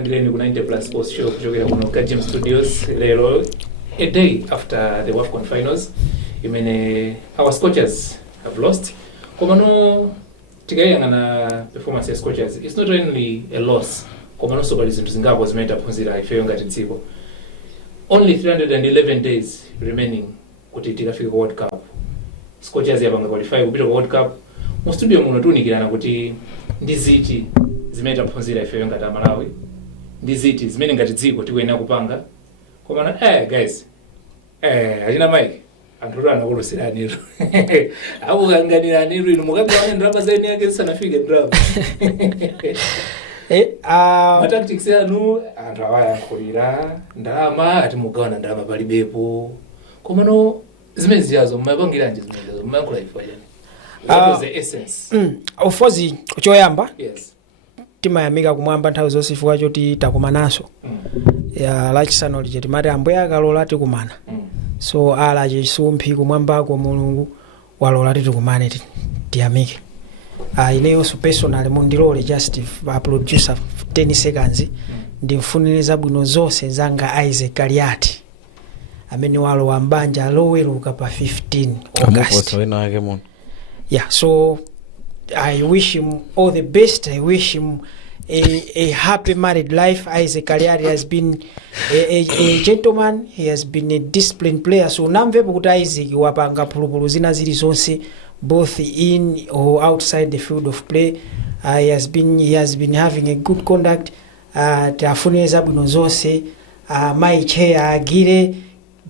Kulandileni ku 90 plus sports show kuchokera kuno Kajim Studios lero a day after the WAFCON finals. Our Scorchers have lost. Komano tikayangana performance ya Scorchers, it's not only a loss. Komano so bali zinthu zingapo zimeta phunzira ifeyo ngati dziko. Only 311 days remaining kuti tikafika World Cup. Scorchers yapanga qualify kupita World Cup. Mu studio muno tunikirana kuti ndiziti zimeta phunzira ifeyo ngati Malawi. Ndiziti zimene ngati dziko tikuyenera kupanga. Komano guys, ajina Mike anthu anakulusirani awu kanganirani ino mukabwana ndrama zaini yake sanafike ndrama tactics yanu anthu awaya nkhulira ndalama ati mugawana ndalama palibepo komano zimene ziyazo mmapangiranje zimenezo mmayankhula ifo yani what was the essence ufozi choyamba yes timayamika kumwamba nthawi zonse chifukwa choti takumanaso ya lachisanu lije timati ambuye akalola tikumana so ala chisumphi kumwambako Mulungu walola tikumane tiyamike. Ineyo so personally mundilole just producer 10 seconds ndimfunire zabwino zonse zanga Isaac Galiati amene walowa mbanja aloweruka pa 15 August. Yeah, so I wish him all the best. I wish him a happy married life. Isaac Galiati has been a gentleman. He has been a disciplined player. So namvepo kuti Isaac wapanga pulupulu zina zili zonse both in or outside the field of play. He has been having a good conduct. Tafunire zabwino zonse. My chair agire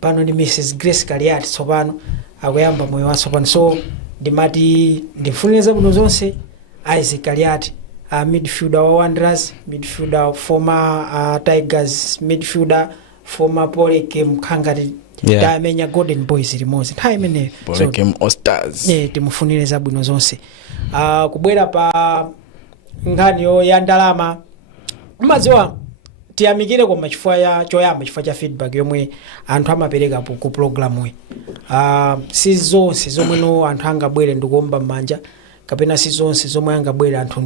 pano ni Mrs. Grace Galiati so pano akuyamba moyo wa so pano. So ndimati ndifunire zabwino zonse Isaac Galiati. Midfielder wa Wanderers, midfielder former Tigers, midfielder former Poleke Mkangati Damenya Golden Boys limozi nthawi imene Poleke Ostars timufunire zabwino zonse. Kubwera pa nkhani ya ndalama maziwa tiyamikire kwa chifukwa ya choyamba chifukwa cha feedback yomwe anthu amapereka ku program we. Si zonse zomwe no anthu angabwere ndikuomba manja kapena si zonse zomwe angabwera anthu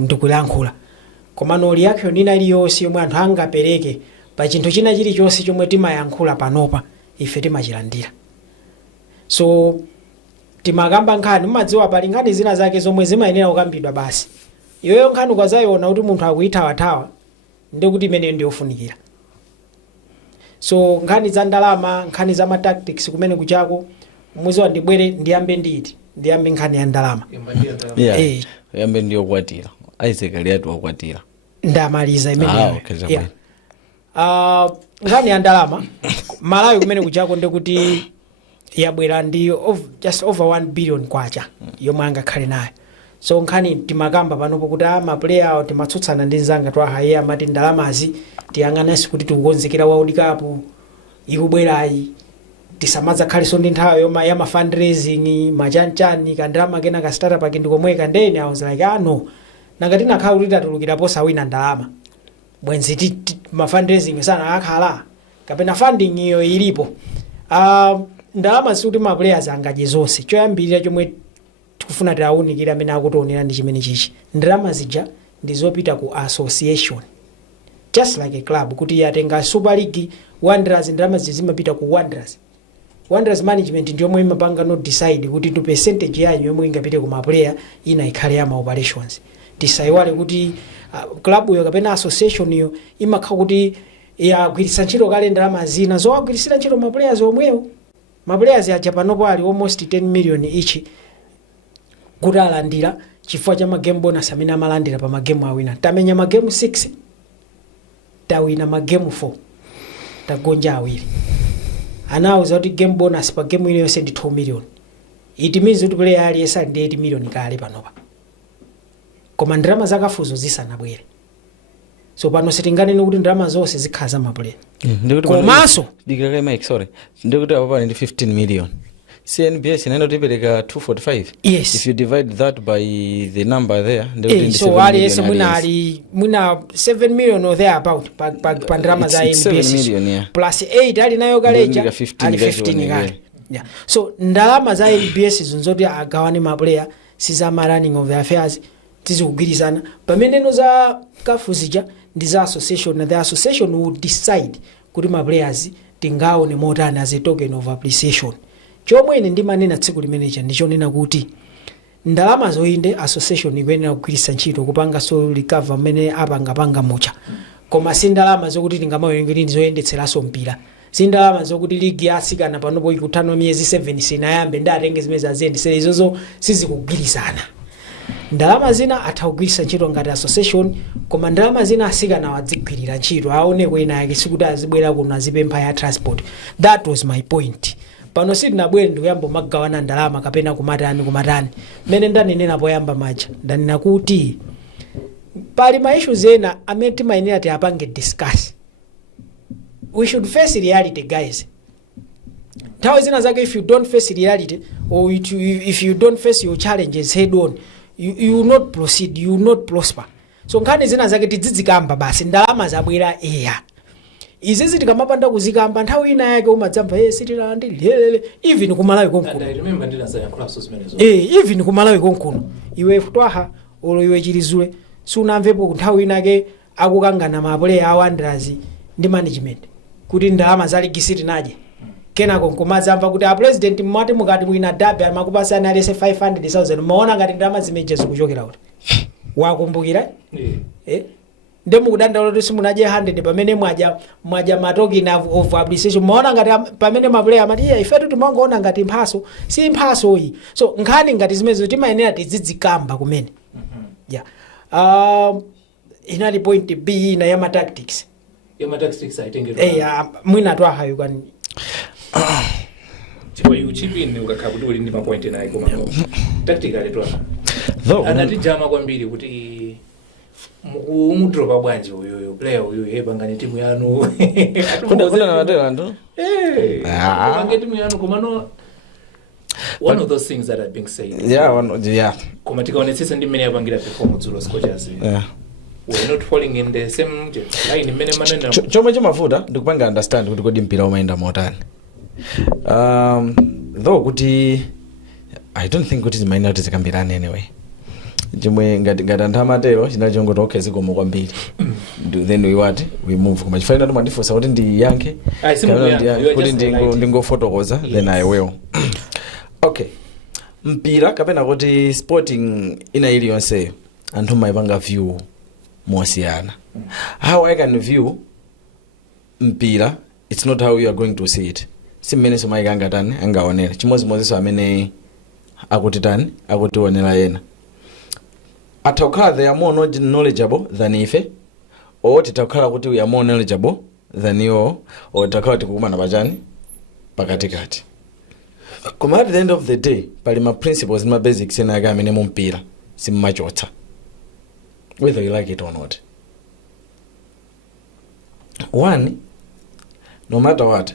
ndikulankhula komano reaction ina iliyonse yomwe anthu angapereke pa chinthu china chilichonse chomwe timayankhula panopa ife timachilandira. So timakamba nkhani mumadziwa pali nkhani zina zake zomwe zimayenera kukambidwa basi iweyo nkhani ukazayiona kuti munthu akuithawa ndikuti imene ndiyofunikira. So nkhani za ndalama, nkhani za ma tactics kumene kuchako muziwa ndibwere ndiyambe nkhani ya ndalama. Yambe ndiyo kwatira Isaac Galiati wakwatira ndamaliza imene nkhani ya ndalama Malawi kumene kuchako ndikuti yabwera ndi just over 1 billion kwacha yomwe angakhale nayo. So nkhani timakamba panopo kuti maplayer awo timatsutsana ndi nzanga Twaha amati ndalamazi tiyang'ananso kuti tikukonzekera World Cup ikubwerayi tisamadza khaliso ndi nthawi yoma ya fundraising machanchani kandalama kena ka startup akindi komweka ndeni I was like no nangati nakhala kuti tatulukira posa wina ndalama bwenzi ma fundraising sana akhala kapena funding iyo ilipo. Ndalama sikuti ma players angaje zonse choyambirira chomwe tikufuna tiawunikira amene akutionera ndi chimene chichi ndalama zija ndizopita ku association just like a club kuti yatenga Super League Wanderers ndalama zimapita ku Wanderers management ndiyo mwe mapanga no decide kuti to percentage yayo yomwe ingapite ku player ina ikhale ya ma operations. Tisaiwale kuti club yo kapena association yo imakha kuti yagwiritsa ntchito kale ndalama zina zowagwirisira ntchito ma players omwewo. Ma players ya Japanopo ali almost 10 million each kuti alandira chifukwa cha ma game bonus amene amalandira pa ma game awina. Tamenya ma game 6 tawina ma game 4 tagonja awiri. Anauza kuti game bonus pa game ino yonse ndi 2 million. It means kuti player aliyesa ndi 8 million kale panopa. Koma ndalama zakafuzo zisanabwere. So pano sitingane kuti ndalama zonse zikhaza ma player. Komanso dikaka Mike sorry. Ndikuti apa ndi 15 million. CNBS inaenda tipereka 245. Yes. If you divide that by the number there, ndikuti so aliyesa mwina 7 million or there about pa ndalama za NBS plus 8 ali nayo kaleja ali 15 kale. Yeah. So ndalama za NBS zonzoti agawane ma player siza running of the affairs tizikugwirizana pamene no za kafuzija ndi za association, na the association will decide kuti ma players tingaone motani as a token of appreciation. Chomwe ine ndimanena tsiku limenecha ndichonena kuti ndalama zoinde association ikuyenera kugwiritsa ntchito kupanga so recover mmene apangapanga mucha, koma si ndalama zokuti tingamawerenge ndizoyendetseraso mpira, si ndalama zokuti ligi yasikana panopo ikutano miyezi 7 sinayambe ndatenge zimene zaziyendesera, izozo sizikugwirizana. Ndalama zina atakugwiritsa ntchito ngati association, koma ndalama zina asikana wadzigwirira ntchito aone kwena yake sikuti azibwera kuno azipempha ya transport. That was my point. Pano sitinabwere ndikuyamba magawana ndalama kapena kumatani mene ndanenera poyamba macha ndanena kuti pali ma issues ena amene timayenera tiapange discuss. We should face reality, guys. Nthawi zina zake if you don't face reality or if you don't face your challenges head on, you will not proceed, you will not prosper. So nkhani zina zake tidzikamba basi ndalama zabwera eya. Izizi tikamapanda kuzikamba nthawi ina yake umadzamva sitilandili even kumalawi konkuno. And I remember ndinasaya clubs zimenezo. Even kumalawi konkuno. Iwe Twaha olo iwe Chilizule sunamvepo nthawi ina yake akukangana ma player a Wanderers ndi management kuti ndalama za ligi sitinaje. Kenako nkumadzamva kuti a president mmati mukati mwina dabi amakupasana alese 500,000 muona ngati ndalama zimeje zikuchokera kuti. Wakumbukira? Ndemu kudandaula kuti simunaje 100 pamene mwaja matoken of appreciation. Muona ngati pamene ma player amati ifetu timangoona ngati mphaso, si mphaso iyi. So nkhani ngati zimezo timayenera tizidzikamba kumene. Inali point B na yama tactics. Yama tactics I think it. Mwina Twaha you can chikwa uchipini ukakhabuti uli ndi point nayi koma tactically Twaha. Anatijama kwambiri kuti mudropa bwanji uyo player uyo hebangani timu yanu. Kuna natela ndo? Bangani timu yanu komano one of those things that are being said. Yeah. Koma tikaonetsesa ndi mmene yapangira perform dzulo scochers. Yeah. We're not falling in the same line mmene manena. Choma chamafuta ndikupanga understand kuti kodi mpira umaenda motani. Though kuti I don't think kuti zimaina kuti zikambirane anyway. Jimwe ngati antamatero chinachongoto okay zikomo kwambiri. Then we move koma chifaina ndo ndifosa kuti ndi yanke. Kuti ndingo fotokoza then I will. Okay. Mpira kapena kuti sporting ina ili yonseyo anthu maipanga view mosiyana. How I can view mpira, it's not how you are going to see it. Simene somaikanga tani angaonera chimozimozi so amene akutitani akutionera yena. Atakhala they are more knowledgeable than ife, or titakhala kuti we are more knowledgeable than you, or titakhala tikukumana pachani pakatikati. Koma at the end of the day pali ma principles ma basics ena yake amene mumpira simmachotsa, whether you like it or not. One, no matter what,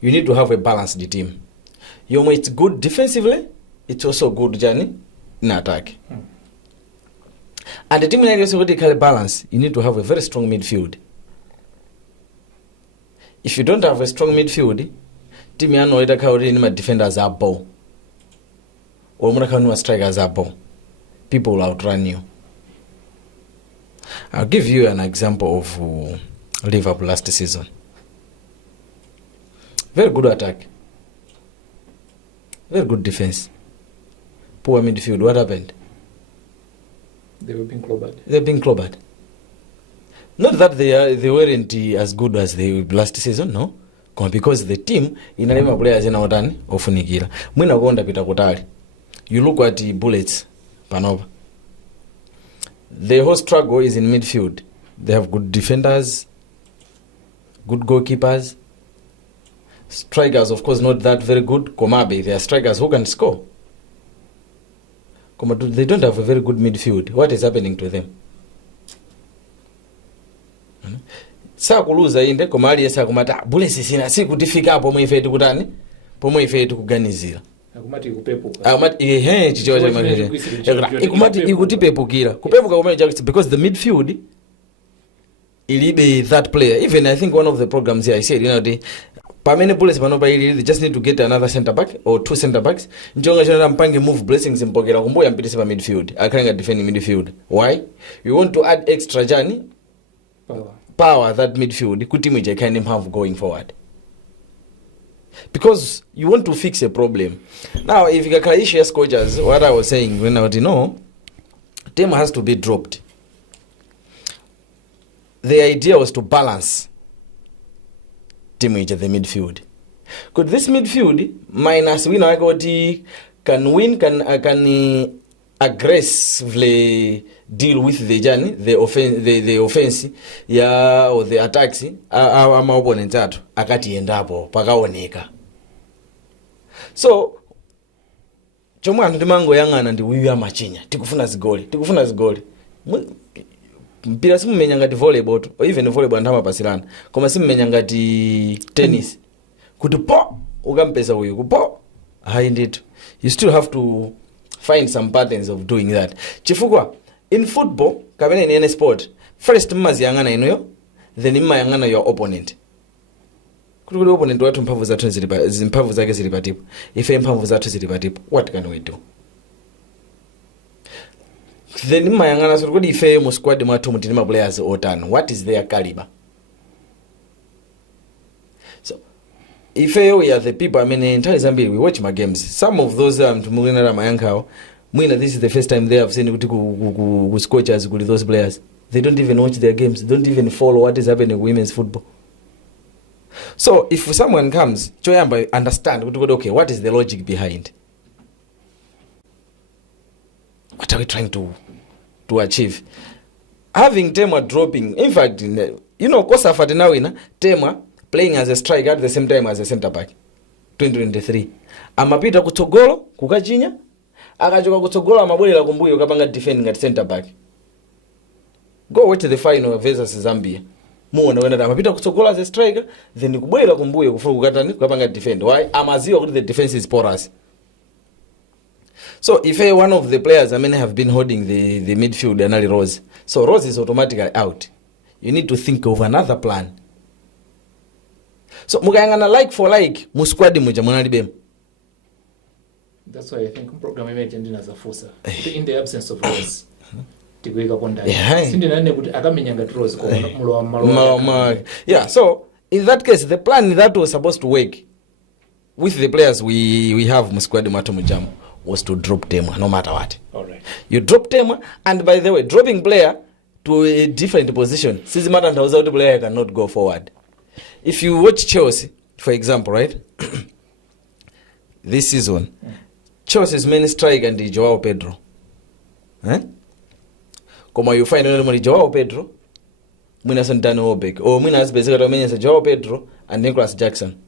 you need to have a balanced team. Yomwe it's good defensively, it's also good jani in attack. And the team like also what they call balance, you need to have a very strong midfield. If you don't have a strong midfield, team yano ita kauri ni ma defenders are ball, or muna kauri ni ma strikers are ball. People will outrun you. I'll give you an example of Liverpool last season. Very good attack, very good defense, poor midfield. What happened? They were being clobbered. They've been clobbered. Not that they weren't as good as they were last season, no. Because the team inalema players ina otani ofunikira. Mwina kuonda pita kutali. You look at the Bullets panopa. The whole struggle is in midfield. They have good defenders, good goalkeepers. Strikers, of course, not that very good. Komabe, they are strikers who can score. They don't have a very good midfield. What is happening to them? Sa kuluza inde komali yesa kumata Bullets sina si kutifika hapo pomwe ife tukutani pomwe ife tukuganizira akumati kupepuka akumati chicho cha magere ikumati ikutipepukira kupepuka kumene just because the midfield ilibe that player. Even I think one of the programs here I said, pamene Bullets panopa ili they just need to get another center back or two center backs njonga chana mpange move blessings mpokera kumbuya mpitise pa midfield akhalenga defending midfield. Why? You want to add extra journey power that midfield kuti team ije kind of going forward, because you want to fix a problem. Now if you can issue coaches, what I was saying when I was, team has to be dropped. The idea was to balance team ije the midfield. Could this midfield minus winner can win, can aggressively deal with the journey, the offense or the attacks ama opponent atu akati endapo pakaoneka. So chomwe anthu timango yang'ana ndi uyu amachinya tikufuna zigoli mpira simumenya ngati volleyball or even volleyball anthu amapasirana, koma simumenya ngati tennis kuti po ukampesa uyu kupo hayi ndithu. You still have to find some patterns of doing that. Chifukwa in football kapena in any sport, first mmaziyang'ana inuyo, then mmayang'ana your opponent. Kuti opponent wathu mphamvu zake zili patipo, ife mphamvu zathu zili patipo, what can we do? Then mmayang'ana so kuti ife mu squad mwathu mutili ma players otano, what is their caliber? If we are the people, I mean, in Zambia, we watch my games. Some of those this is the first time they have seen coaches with those players. They don't even watch their games. They don't even follow what is happening in women's football. So if someone comes, understand, okay, what is the logic behind? What are we trying to achieve? Having Tema dropping, in fact, Kosa Fatinawina, Tema playing as a striker at the same time as a center back 2023 amapita kutsogolo kukachinya akachoka kutsogolo amabwerera kumbuyo kapanga defending at center back. Go watch the final versus Zambia, muone wena amapita kutsogolo as a striker then kubwerera kumbuyo kufuka kukatani kapanga defend. Why? Amaziwa kuti the defense is porous. So if one of the players have been holding the midfield and Rose, so Rose is automatically out. You need to think of another plan. So mukayangana like for like mu squad muja munalibemu. That's why I think program imagine as a force in the absence of Rose tikuika konda sindi nane kuti akamenya ngati Rose ko mulo malo. Yeah, so in that case the plan that was supposed to work with the players we have mu squad mwathu mujamu was to drop them no matter what. All right, you drop them, and by the way dropping player to a different position sizi matter ntauza kuti player cannot go forward. If you watch Chelsea, for example, right, this season, Chelsea's main striker and Joao Pedro. Como you find only Joao Pedro, Mina Santano Obek, or Minas basically Joao Pedro and Nicholas Jackson.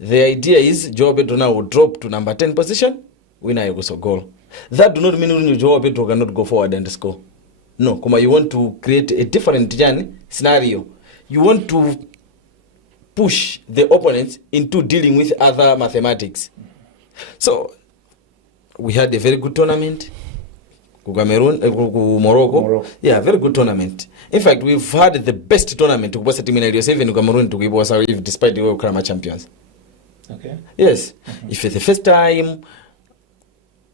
The idea is Joao Pedro now will drop to number 10 position, winner goes a goal. That do not mean Joao Pedro cannot go forward and score. No, Como you want to create a different scenario. You want to push the opponents into dealing with other mathematics. So we had a very good tournament. Cameroon, Morocco. Yeah, very good tournament. In fact, we've had the best tournament to was team in even Cameroon to give us despite the World Cup champions. Okay. Yes. If it's the first time,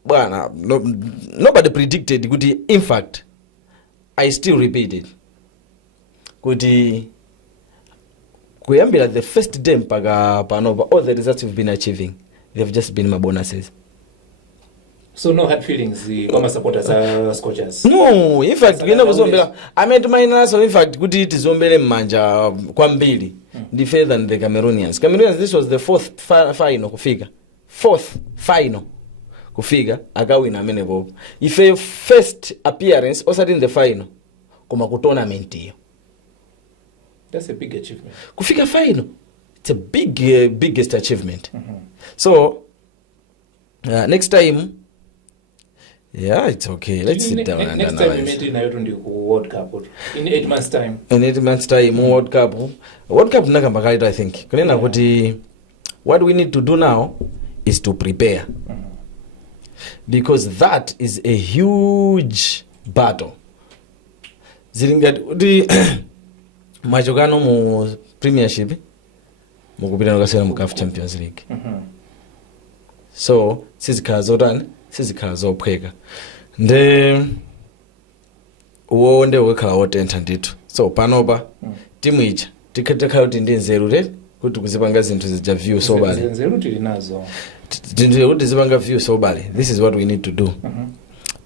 well, nobody predicted good. In fact, I still repeat it. Good. Kuyambira the first day mpaka panova, all the results we've been achieving, they've just been my bonuses. So no hard feelings kama supporters as coaches. No, in fact kuzombela I made minus, so in fact kuti tizombele manja kwa mbili ndi further than the Cameroonians. This was the fourth final kufika akawina amenepo. If a first appearance also in the final koma ku tournament hiyo. That's a big achievement. Kufika final, it's a biggest achievement. So next time, yeah, it's okay. Let's sit down and next analyze. Next time we meet in World Cup in 8 months time. In 8 months time, World Cup nakambakaita I think. Kunena kuti what we need to do now is to prepare. Because that is a huge battle. Zilingati machokano mu Premiership mukupita nokasera mu CAF Champions League. So sizikhala zophweka nde uwonde wekhala wotentha ndithu so panopa timu icha tikhala kuti ndi nzeru kuti kuzipanga zinthu zija view sobale nzeru tili nazo zinthu kuti zipanga view sobale. This is what we need to do.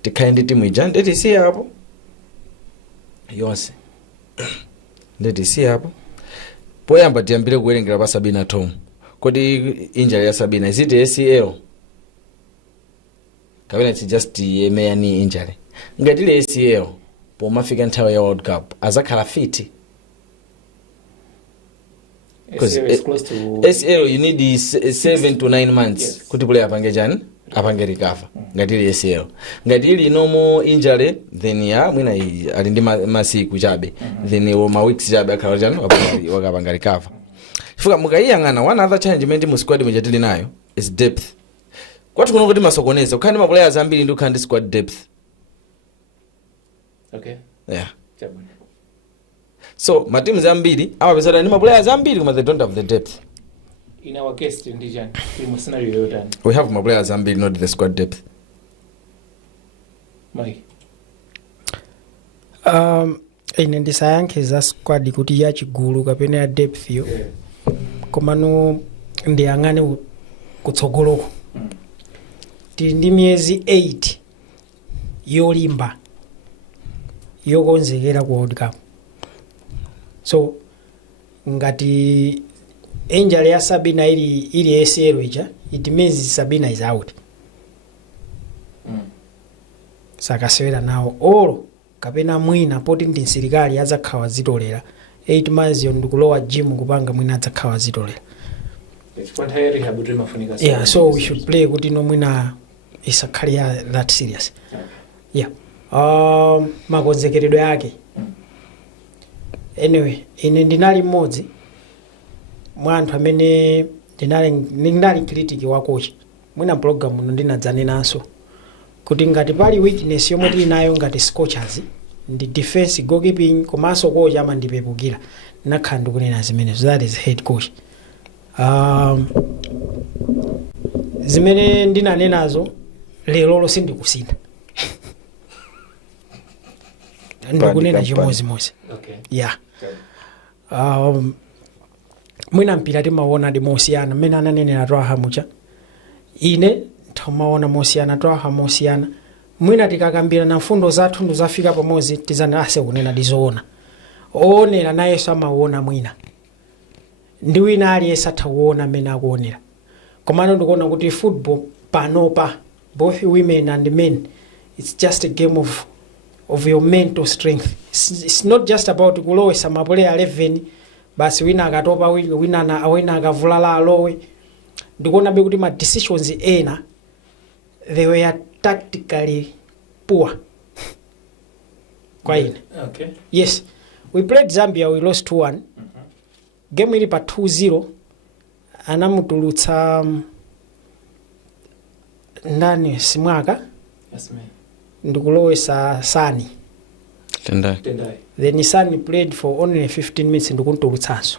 Tikhale ndi timu ija ndetisiye apo yonse ndetisiye apo poyamba tiyambire kuwerengera pa Sabina Tom. Kodi injury ya Sabina is it ACL kapena it's just meyani injury? Ngati ile ACL pomafika nthawi ya World Cup azakhala fit. Because ACL you need 7 to 9 months kuti player apange chani apange recover. Ngati ile ACL ngati ili normal injury then ya mwina ali ndi masiku chabe then ma weeks chabe akhala chani wakapanga recover. Fuka mukayangana one other challenge mu squad mujatili nayo is depth. Kwati kuno kuti masokoneza ukhandi ma players ambiri ndi ukhandi squad depth. Okay. Yeah. So my teams ambiri amapezana ndi ma players ambiri koma they don't have the depth. In our case ndijan in scenario yotan We have my players ambiri not the squad depth. Mike. Ine ndisayankhe za squad kuti ya chigulu kapena ya depth yo. Koma no ndiyangane kutsogoloko. Ndi miyezi 8 yolimba yokonzekera ku World Cup. So ngati injury ya Sabina ili ACL ija it means Sabina is out. Sakasewera nawo olo kapena mwina poti ndi nsilikali azakhawa zitolera 8 months yo ndikulowa gym kupanga mwina azakhawa zitolera. Yeah, so we should play kuti no mwina isakhali that serious. Yeah. Makonzekeredwe yake. Anyway, ine ndinali mmodzi mwa anthu amene ndinali critic wa coach. Mwina program muno ndinadzanenanso kuti ngati pali weakness yomwe tili nayo ngati scorchers ndi defense goalkeeping komanso coach amandipepukira nakhala ndikunena zimenezo. That is head coach. Zimene ndinanenazo lero sindikusintha. Ndikunena chimozimozi. Okay. Yeah. Mwina mpira timaona ndi mosiyana mmene ananenera Twaha mucha. Ine timaona mosiyana Twaha mosiyana. Mwina tikakambira na mfundo zathu nduzafika pamodzi tizana ase kunena ndizoona. Oonera naye samaona mwina. Ndi wina aliyesa tawona mmene akuonera. Komano ndikuona kuti football panopa both women and men it's just a game of your mental strength. It's not just about kulowesa maplayer 11 basi wina akatopa wina akavulala alowe. Ndikuona be kuti ma decisions ena they were tactically poor. Kwa ine. Okay. Yes. We played Zambia, we lost 2-1. Game ili pa 2-0 anamutulutsa ndani simwaka. Yes, man. Ndikulowesa Sani. Tendai. Then Sani played for only 15 minutes ndikuntulutsanso.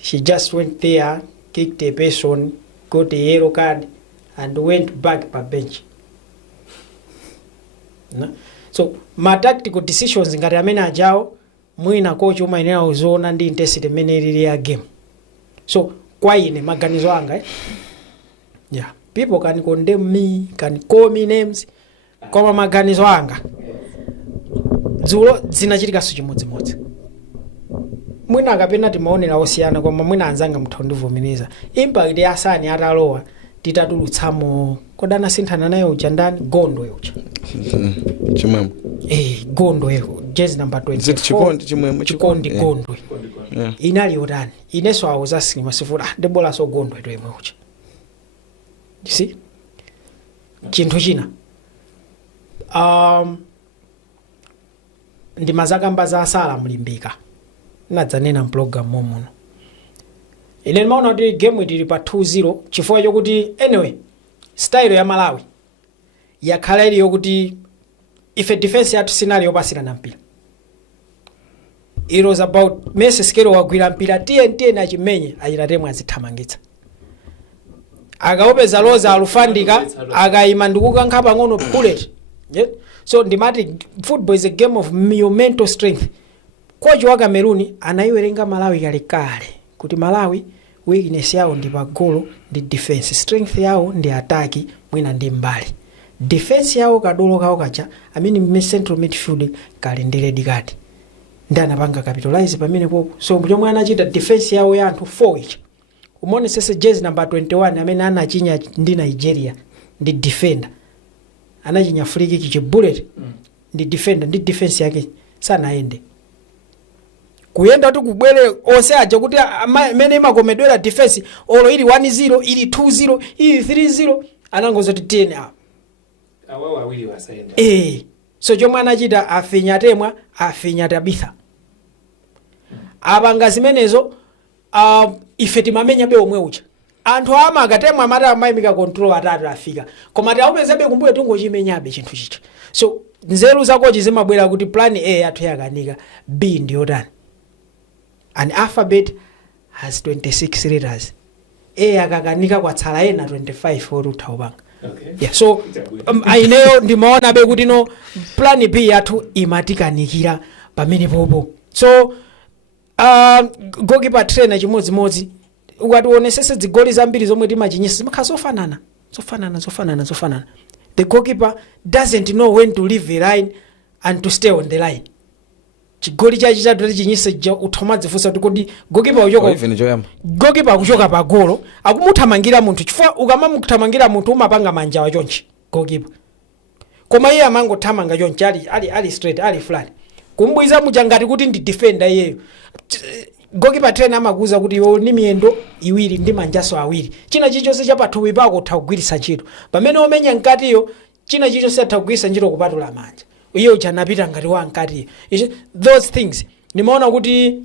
She just went there, kicked a person, got a yellow card and went back per bench. No? So my tactical decisions ngati amene ajawo mwina coach umayenera uzoona ndi intensity imene ili ya game. So kwa ine maganizo anga yeah, people can condemn me, can call me names, koma maganizo anga dzulo zinachitika chimodzimodzi. Mwina akapena timaonera osiyana koma mwina anzanga mutha ndivomereza impact ya Sani atalowa titatulutsamo kodana sinthana nayo uja ndani Gondo yocha chimwemwe Gondo yo jezi number 20 chikondi Gondo inali yotani ineso awuza sinima sifuna ndebola so Gondo eto yemwe ucha. You see chinthu china ndi mazakamba za asala mlimbika nadzanena program momuno. Ine maona kuti game ili pa 2-0 chifukwa chokuti anyway style ya Malawi yakhala ili yokuti ife defense yathu sinali yopasira na mpira. It was about Messi skero wagwira mpira TNT na chimenye ayiratemu azithamangitsa. Akaopeza loza alufandika akayima ndikukankha pang'ono bullet. Yeah? So ndimati football is a game of your mental strength. kochi wa Cameroon anaiwerenga Malawi kale kuti Malawi weakness yawo ndi pagolo ndi defense, strength yawo ndi attack mwina ndi mbali. Defense yawo kadolo kawo kacha amene central midfield kali ndi red card ndi anapanga capitalize pamene popo. So chomwe anachita defense yawo ya anthu 4 ichi umone sese jezi number 21 amene anachinya ndi Nigeria ndi defender, anachinya free kick chibullet ndi defender, ndi defense yake sanaende kuyenda tu kubwere onse aja kuti amene imakomedwera defense olo ili 1-0 ili 2-0 ili 3-0 anangoza ti 10 awawo awiri wasaenda. So chomwe anachita afinya temwa afinya tabitha apanga zimenezo. Ife timamenya be omwe ucha anthu ama akatemwa amati amayimika control atatu afika koma tiaupezebe kumbuye tungochimenyabe chinthu chicha. So nzeru zakochi zimabwera kuti plan A yathu yakanika, B ndiyo tani. An alphabet has 26 letters. A akakanika kwatsala ena 25 orutha upanga. Okay. Yeah, so aineyo ndimaona be kuti no plan B yathu imatikanikira pamene popo. So goalkeeper trainer chimodzimodzi ukatiwonesese zigoli zambiri zomwe timachinyisa zimakhala zofanana. The goalkeeper doesn't know when to leave the line and to stay on the line. Chigoli chachi chatu chinyisa uthomadzifunsa kuti kodi goalkeeper akuchoka pa golo akumuthamangira munthu chifukwa ukamamuthamangira munthu umapanga manja wachonchi goalkeeper, koma iye amangothamanga chonchi ali straight ali flat kumbwiza mujangati kuti ndi defender iyeyo. Goalkeeper trainer amakuza kuti iwe ni miyendo iwiri ndi manjaso awiri, china chichonse chapathupi pako uthakugwiritsa ntchito pamene omenya nkatiyo, china chichonse athakugwiritsa ntchito kupatula manja iye uchanapita ngati wa nkatiyo. Those things nimaona kuti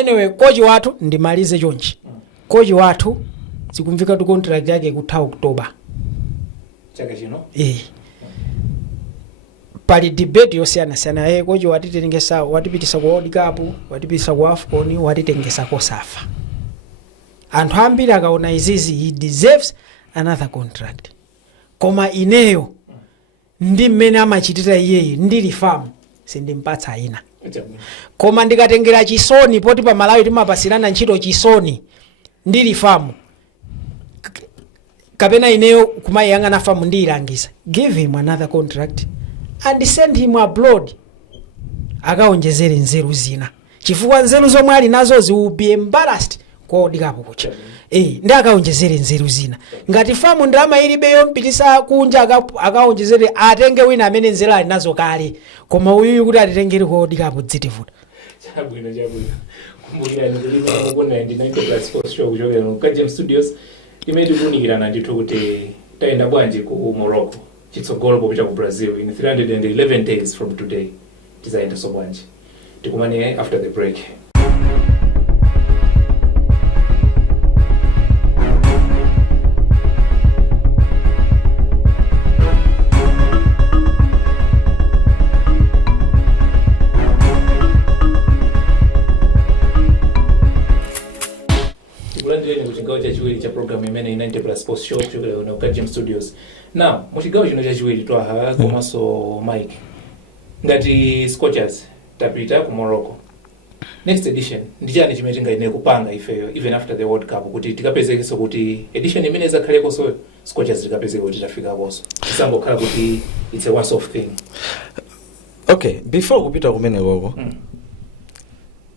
anyway kochi wathu ndimalize chonchi. Kochi wathu zikumvika tu contract yake kutha October chaka chino. Pali debate yosiyana kochi watitengesa watipitisa ku World Cup, watipitisa ku AFCON, watitengesa ko SAFA. Anthu ambiri akaona izizi he deserves another contract. Koma ineyo ndi mmene amachitira iyeyi ndili famu sindimpatsa ina. Koma ndikatengera chisoni poti pa Malawi timapasirana ntchito chisoni ndili famu kapena ineyo kumayang'ana famu ndiyilangiza, give him another contract and send him abroad akaonjezere nzeru zina chifukwa nzeru zomwe ali nazo zi will be embarrassed kwa odikapo kucha. Ndi akaonjezere nzeru zina ngati famu ndalama ilibe yompitisa kunja akaonjezere atenge wina amene nzeru ali nazo kale koma uyu kuti atitengere kwa odikapo dzitivuta. Chabwino kumbukira ndilima ku 99+ sports show kuchokera ku James Studios imene tikunikirana ndithu kuti tayenda bwanji ku Morocco chitsogolo popita ku Brazil in 311 days from today. Tizayenda so bwanji tikumane after the break. Chachiwiri cha program imene 90+ sports show kuchokera ku James Studios. Now muchigawo chino chachiwiri Twaha komanso Mike, ngati Scorchers tapita ku Morocco, next edition ndichani chimene tingaine kupanga ifeyo even after the World Cup kuti tikapezekenso kuti edition imene zakhaleko so Scorchers tikapezeke kuti tafika koso isangokhala kuti it's a once off thing. Okay, before kupita kumene koko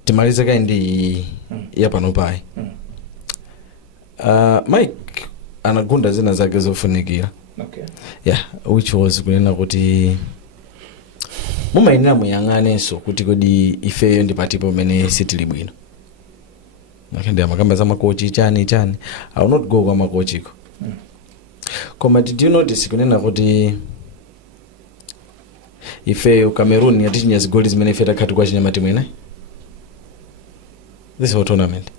timalize ndi yapano pai. Mike anagunda zina zake zofunikira. Okay. Yeah, which was kunena kuti mumayenera muyang'anenso kuti kodi ifeyo ndi patipo mene sitili bwino. Nakende amakamba za makochi chani I will not go kwa makochiko. Koma did you notice kunena kuti ifeyo Cameroon yatichinya zigoli zimene ifeta khati kwa chinyamati mwene? This whole tournament.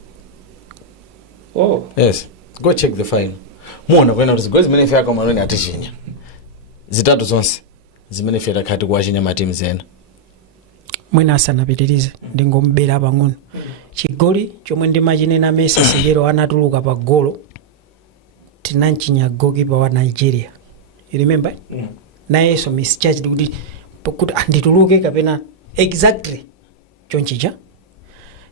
Oh. Yes. Go check the file. Muona kwena kuti zigoli zimene ifeta Cameroon yatichinya zitatu zonse zimene ifeta khati kwa chinyamati mzena. Mwina asanapitirize ndingombera pang'ono. Chigoli chomwe ndimachinena Messi sigero anatuluka pa golo tinanchinya goalkeeper wa Nigeria. You remember? Naye so misjudged kuti andituluke kapena exactly chonchicha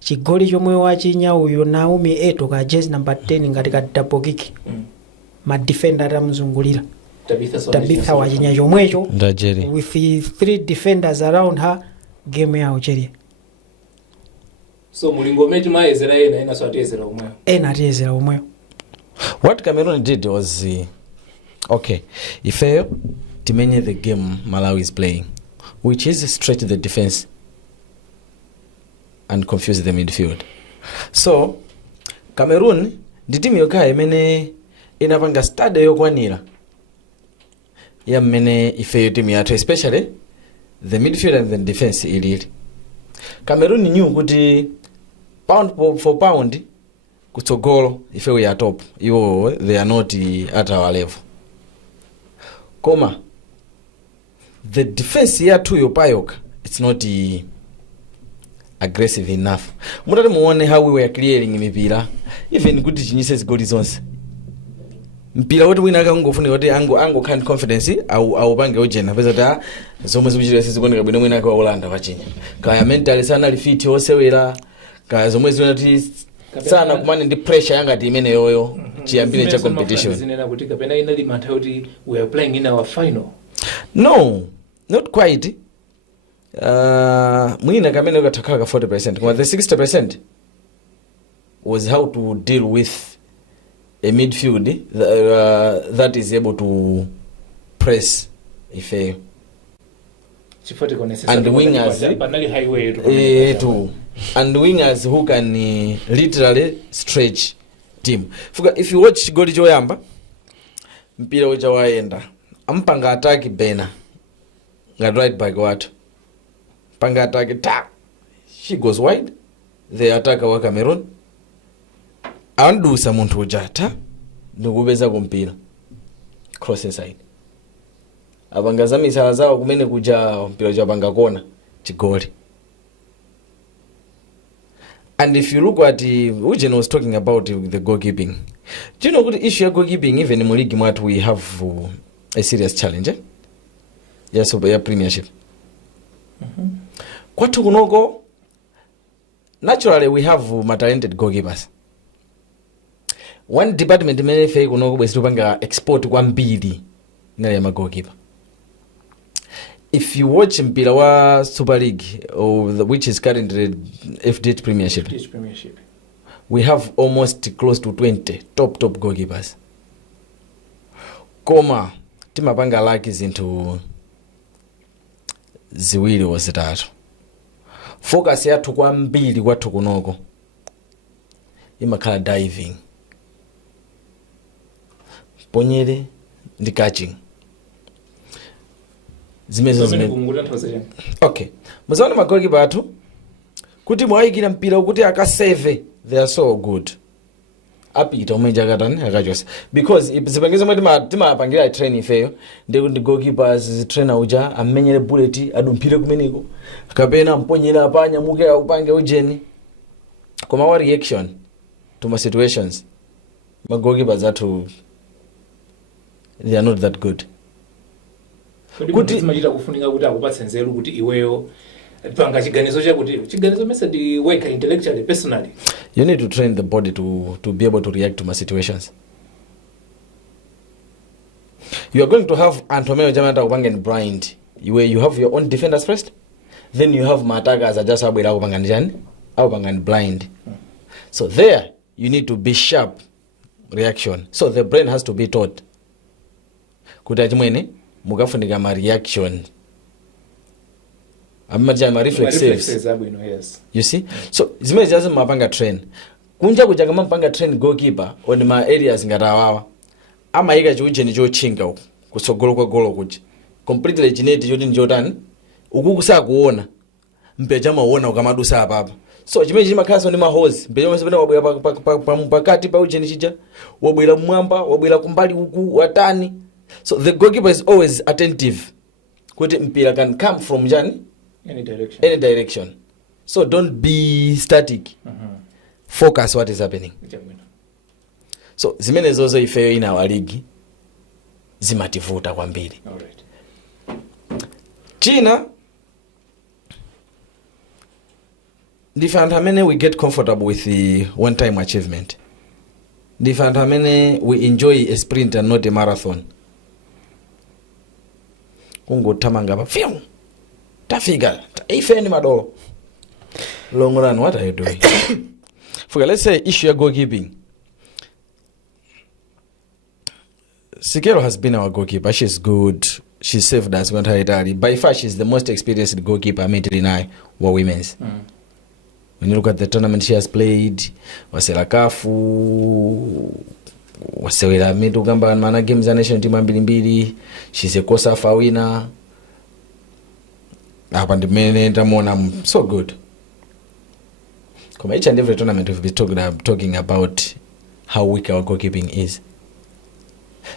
chigoli chomwe wachinya uyo Naomi Eto ka jezi number 10 ngati ka double kick ma defender atamuzungulira Tabitha wachinya chomwecho with 3 defenders around her game yawo cheri so mulingo mechi maezera ena so atezera omweyo atezera omweyo. What Cameroon did was okay, if timenye the game Malawi is playing, which is straight to the defense and confuse the midfield. So Cameroon ndi timu yokha imene inapanga study yokwanira ya mmene ifeyo timu yathu, especially the midfield and the defense ilili. Cameroon knew kuti pound for pound kutsogolo ife we are top, they are not at our level. Koma the defense yathu yopayoka, it's not aggressive enough. Mutati muone how we were clearing mipira even kuti chinyise zigoli zonse. Mpira woti wina akangofuna kuti ango kind confidence au pange ojena peza ta zomwe zikuchira sizikuoneka bwino mwina kwa Holanda wachinya. Kaya mentally sana lifiti osewera kaya zomwe zinati sana kumane ndi pressure yangati imene yoyo chiyambire cha competition. Zinena kuti kapena inali mantha kuti we are playing in our final. No, not quite. Mwina kamene ukatakhala ka 40%. Koma the 60% was how to deal with a midfield that is able to press if and wingers and wingers who can literally stretch team. If you watch goli choyamba mpira uja waenda ampanga attack Bena ngati right back watu panga attack ta she goes wide, the attacker wa Cameroon andusa munthu ujata ndikupeza kumpira cross inside apanga misala zawo kumene kuja mpira chapanga kona chigoli. And if you look at Ujen was talking about the goalkeeping, do you know the issue of goalkeeping even in League Mat we have a serious challenge, eh? Yes, over Premiership. Kwatu kunogo naturally we have talented goalkeepers. One department mene fe kunogo bwesitupanga export kwambiri ngale ma goalkeeper. If you watch mpira wa Super League or which is currently FDH Premiership, we have almost close to 20 top goalkeepers. Koma timapanga laki zinto ziwiri wazitatu. Focus yathu kwambiri kwathu kunogo imakhala diving, ponyere ndi catching. Okay, muzaona magoli bathu kuti mwayikira mpira ukuthi akasave, they are so good apita umenja katani akachosa because zipangeza mati timapangira training feyo ndi goalkeepers trainer uja amenyere bullet adumphire kumeneko kapena mponyera apanya muke upange ujeni. Koma wa reaction to my situations my goalkeepers athu they are not that good. Kuti timachita kufunika kuti akupatse nzeru kuti iweyo panga chiganizo chakuti chiganizo mesa ndi work intellectually personally. You need to train the body to be able to react to my situations. You are going to have Antomeo Jamanta Upangan blind, where you have your own defenders first, then you have Matagas that just Abira Upangan blind. So there you need to be sharp reaction. So the brain has to be taught. Kutajimene mugafunika ma reaction. Amajama reflexes. Yes. You see? So zimene just mapanga train. Kunja kujaga mapanga train goalkeeper on my areas ngatawawa. Ama ika chiujeni chochinga uku kusogolo kwa golo kuja. Completely geneti choti njotani ukukusa kuona. Mpeja maona ukamadusa apa. So chimene chimakhaso ndi mahozi. Mpeja msepena wabwera pakati pa ujeni chija, wabwera mmwamba, wabwera kumbali uku watani. So the goalkeeper is always attentive. Kuti mpira can come from jani any direction. So don't be static. Focus what is happening. So zimene zozo ifeyo in our league zimativuta kwambiri. Alright. China Different how many we get comfortable with the one time achievement. Different how many we enjoy a sprint and not a marathon. Kungo tamanga ba fiu. Tafiga. Ifeni madolo. Long run, what are you doing? For let's say issue of goalkeeping. Sikero has been our goalkeeper. She's good. She saved us when Italy. By far, she's the most experienced goalkeeper. I were women's. When you look at the tournament she has played, wasela kafu, wasela mitu gamba mana games za nation team mbili. She's a COSAFA winner. Hapa ndimene ndamona so good. Come each and every tournament we've been talking about how weak our goalkeeping is.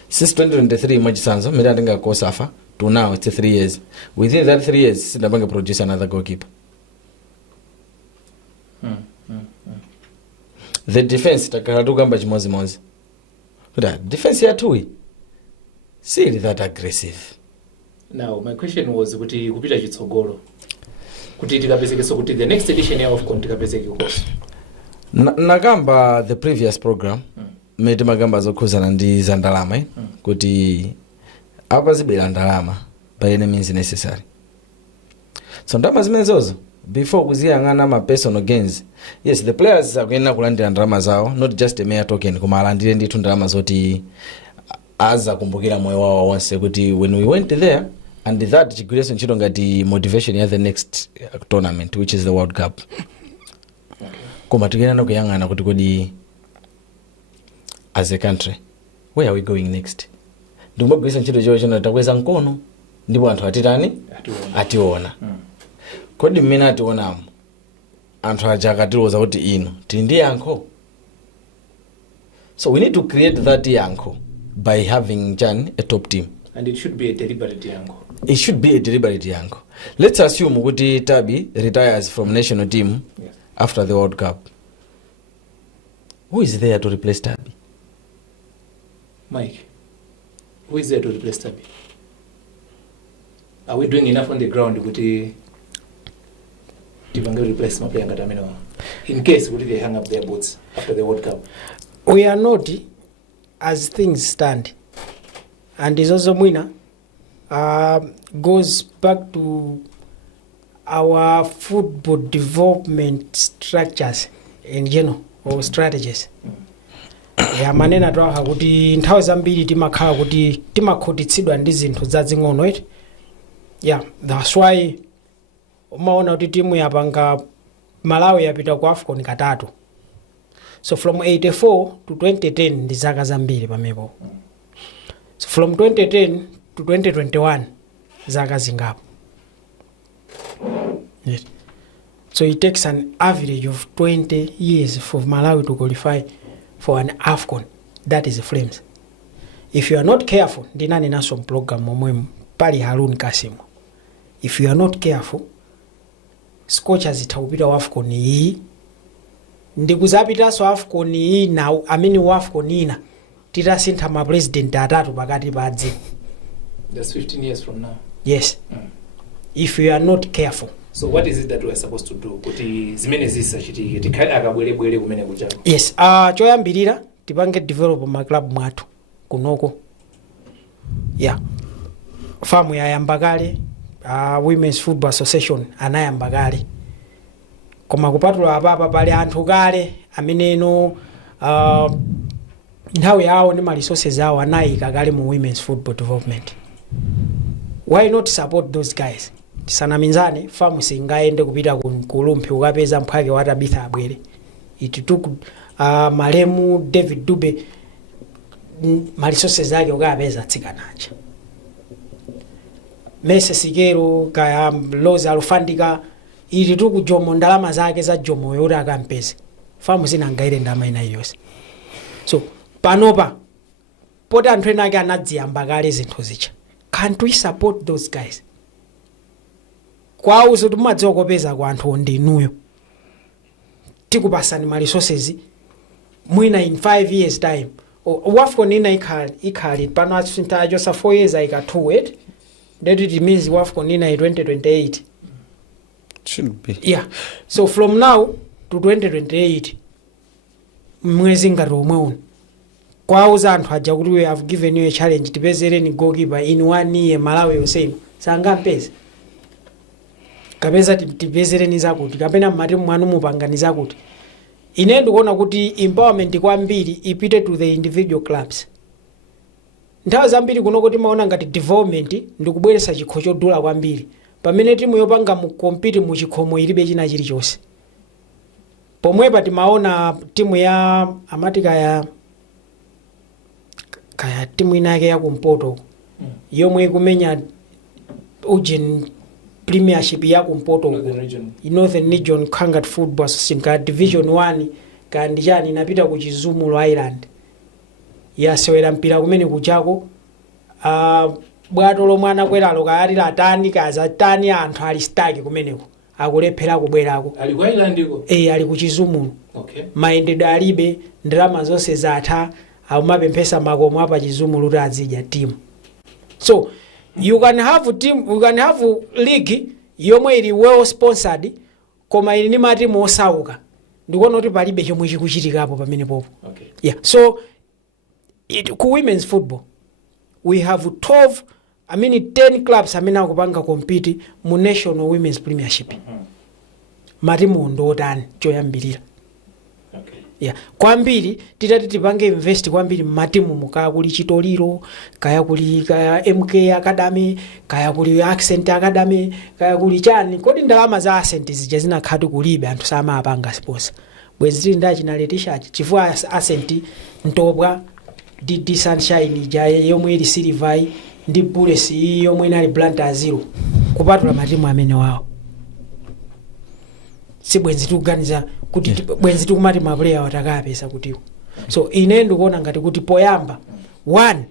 Since 2023 Majisanzo, Mirandenga COSAFA, to now it's 3 years. Within that 3 years, Sindabanga produce another goalkeeper. The defense, Takaragamba Mozi. But defense here too. See that aggressive. Now, my question was, kuti kupita chitsogolo. Kuti tikapezeke so kuti the next edition of tikapezeke course. Nagamba the previous program. Mete magamba zokhuzana ndi za ndalama kuti apa zibera ndalama by any means necessary. So ndalama zimenezozo before kuziyang'ana ma personal gains, yes, the players akuyenera kulandira ndalama zawo, not just a mere token, koma alandire ndithu ndalama zoti aza kumbukira moyo wawo wonse kuti when we went there, and that chigwireso ntchito ngati motivation ya the next tournament, which is the World Cup. Koma tikuyenera kuyang'ana kuti kodi as a country, where are we going next? Ndimogwisa ntchito chocho takweza nkono ndipo anthu atitani ationa. Kodi mmene ationamo anthu aja akatiloza kuti ino tili ndi yankho. So we need to create that yankho by having a top team. And it should be a deliberate yankho. It should be a deliberate yankho. Let's assume kuti Tabi retires from national team after the World Cup. Who is there to replace Tabi? Mike, who is there to replace Tabi? Are we doing enough on the ground to replace my player Ngatamino? In case they hang up their boots after the World Cup? We are not, as things stand. And this also winner goes back to our football development structures in general, or strategies. Ya manena twaha kuti nthawi zambiri timakhala kuti timakhutitsidwa ndi zinthu zazing'ono eti. Yeah, that's why umaona kuti timu yapanga Malawi yapita ku AFCON katatu. So from 84 to 2010 ndi zaka zambiri pamepo. So from 2010 to 2021 zaka zingapo. Yes. So it takes an average of 20 years for Malawi to qualify for an AFCON. That is the flames. If you are not careful, ndinani naso program momwe pali Harun Kasimu. If you are not careful, scorchers itawupita AFCON iyi. Ndikuzapita so AFCON iyi na amini AFCON ina. Tita sintha ma president atatu pakati padzi. That's 15 years from now. Yes. If you are not careful. So what is it that we are supposed to do? Kuti zimene zisa chitike tikhala akabwelebwele kumene kuchako. Yes, choyambirira tipange develop ma club mwathu kunoko. Yeah. Famu yayamba kale, Women's Football Association anayamba kale. Koma kupatula apapa pali anthu kale ameneno nthawi yawo ndi ma resources awo anayika kale mu women's football development. Why not support those guys? Tisanaminzane famu singaende kupita ku Lumpi ukapeza mphwake watabitha abwere. It took Malemu David Dube ma resources ake ukapeza tsikanacha. Mese Sigero kaya Loza Alufandika ili tuku jomo ndalama zake za jomo yora akampeze. Famu sinangaire ndama ina yose. So panopa pota anthu ena ake anadziyamba kale zinthu zicha. Can't we support those guys? Kwa uzo tumadziwa kopeza kwa anthu ondinuyo. Tikupasani ma resources mwina in 5 years time. Wafco nina ikhali pano atsinta josa 4 years aika 2 it. That it means Wafco nina 2028. Shouldn't be. Yeah. So from now to 2028 mwezi ngati omwe uno kwauza anthu aja kuti we have given you a challenge tipezereni goalkeeper in 1 year Malawi yonseino sangampeze kapeza tipezereni zakuti kapena mmatimu mwanu mupangani zakuti. Ine ndikuona kuti empowerment kwambiri ipite to the individual clubs. Nthawi zambiri kuno kuti maona ngati development ndikubweretsa chikho chodula kwambiri pamene timu yopanga mu compete mu chikhomo ilibe china chilichonse. Pomwepa timaona timu ya amatika ya kaya timu inake ya kumpoto yomwe ikumenya Ujin Premiership ya kumpoto Northern Region Kangat Football Association ka Division 1 ka ndijani inapita ku Chizumulo Island yasewera mpira kumene kuchako bwato lomwe anakwera lokali latani kaza tani anthu ali stake kumeneko akulephera kubwerako ali ku island iko ali ku Chizumulo. Okay. Maendedwe alibe ndalama zonse zatha amapemphesa makomo apa Chizumulo kuti azidya timu. So you can have team, you can have league yomwe ili well sponsored koma ili ni matimu osauka ndikuona kuti palibe chomwe chikuchitikapo pamene popo. Okay. Yeah. So ku women's football we have 10 clubs amene akupanga compete mu National Women's Premiership. Matimu ndotani choyambirira. Okay. Yeah. Kwambiri titati tipange invest kwambiri matimu mukaya kuli Chitoliro, kaya kuli kaya MK Academy, kaya kuli Accent Academy, kaya kuli chani. Kodi ndalama za Accent zija zinakhatu kulibe anthu sama apanga sponsor. Bwezi ndachi naletisha chifukwa Accent ntobwa DD Sunshine jaye yomwe ili Silver ndi Bullets yomwe inali Blantyre Zero kupatula matimu amene wawo. Si bwenzi tukuganiza kuti bwenzi tukumati maplayer watakapesa kutiwo. So ine ndikuona ngati kuti poyamba 1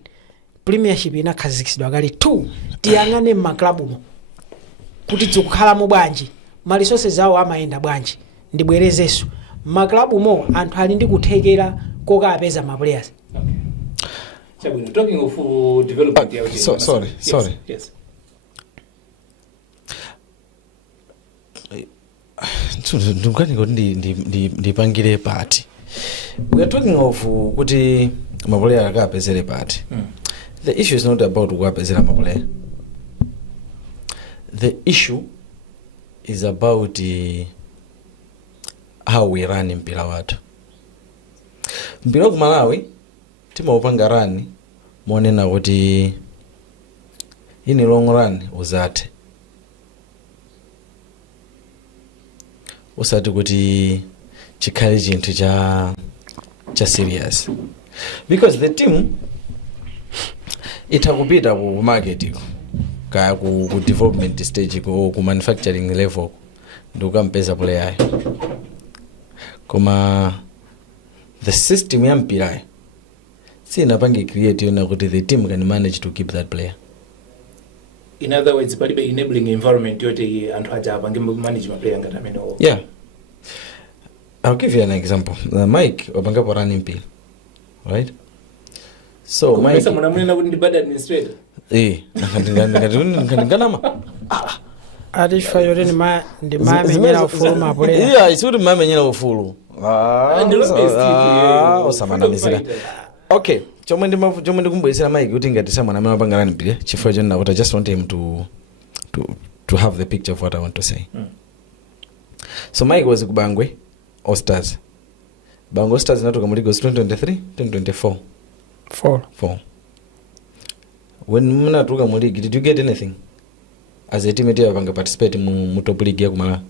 Premiership inakhazikitsidwa kale, 2 tiyang'ane m'maklabumo kuti zikukhala mu bwanji ma resources zawo amayenda bwanji ndibwerezenso m'maklabumo anthu ali ndi kuthekera kokapeza ma players. Chabwino, talking of development sorry. Yes. ndipangire party. We are talking of kuti maplayer akapezere party. The issue is not about kuapezera maplayer. The issue is about how we run mpira watu. Mpira ku Malawi timaupanga run monena kuti ini long run uzate. Usati kuti chikhale chinthu cha serious, because the team itakupita ku market iko kaya ku development stage iko ku manufacturing level ndokampeza player koma the system ya mpira sinapange create yona kuti the team can manage to keep that player. In other words, palibe enabling environment yote anthu aja apange manage ma player ngata amene. Yeah. I'll give you an example. Mike wapanga po running mpira. Right? So Mike Mike mwanamwena kuti ndi bad administrator. Ngandingana Adishfa yore ndi mamenyera ufulu mapolera. Yeah, isuri mamenyera ufulu. Osamanamizira. Okay, chomwe ndikumbuyisira Mike kuti ngati samwana amene wapanga running mpira chifukwa chona kuti I just want him to have the picture of what I want to say. So Mike was kubangwe All Stars. Bango Stars natoka mu league 2023, 2024. 4. When mnatoka mu league, did you get anything? As a team you have participate mu top league ya kumala?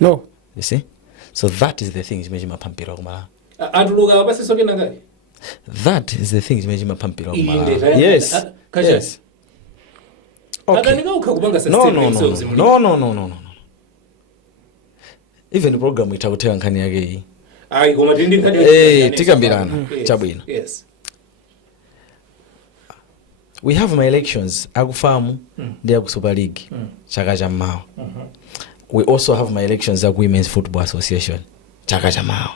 No. You see? So that is the thing imeji mapampira kumala. Atuluka basi soke nangani? That is the thing imeji mapampira kumala. Yes. Yes. Okay. No. Even the program itakuteka nkhani yake hii. Ai koma tindi nkhani. Tikambirana chabwino. Yes. We have my elections akufamu ndi aku Super League chaka cha mawa. We also have my elections at Women's Football Association chaka cha mawa.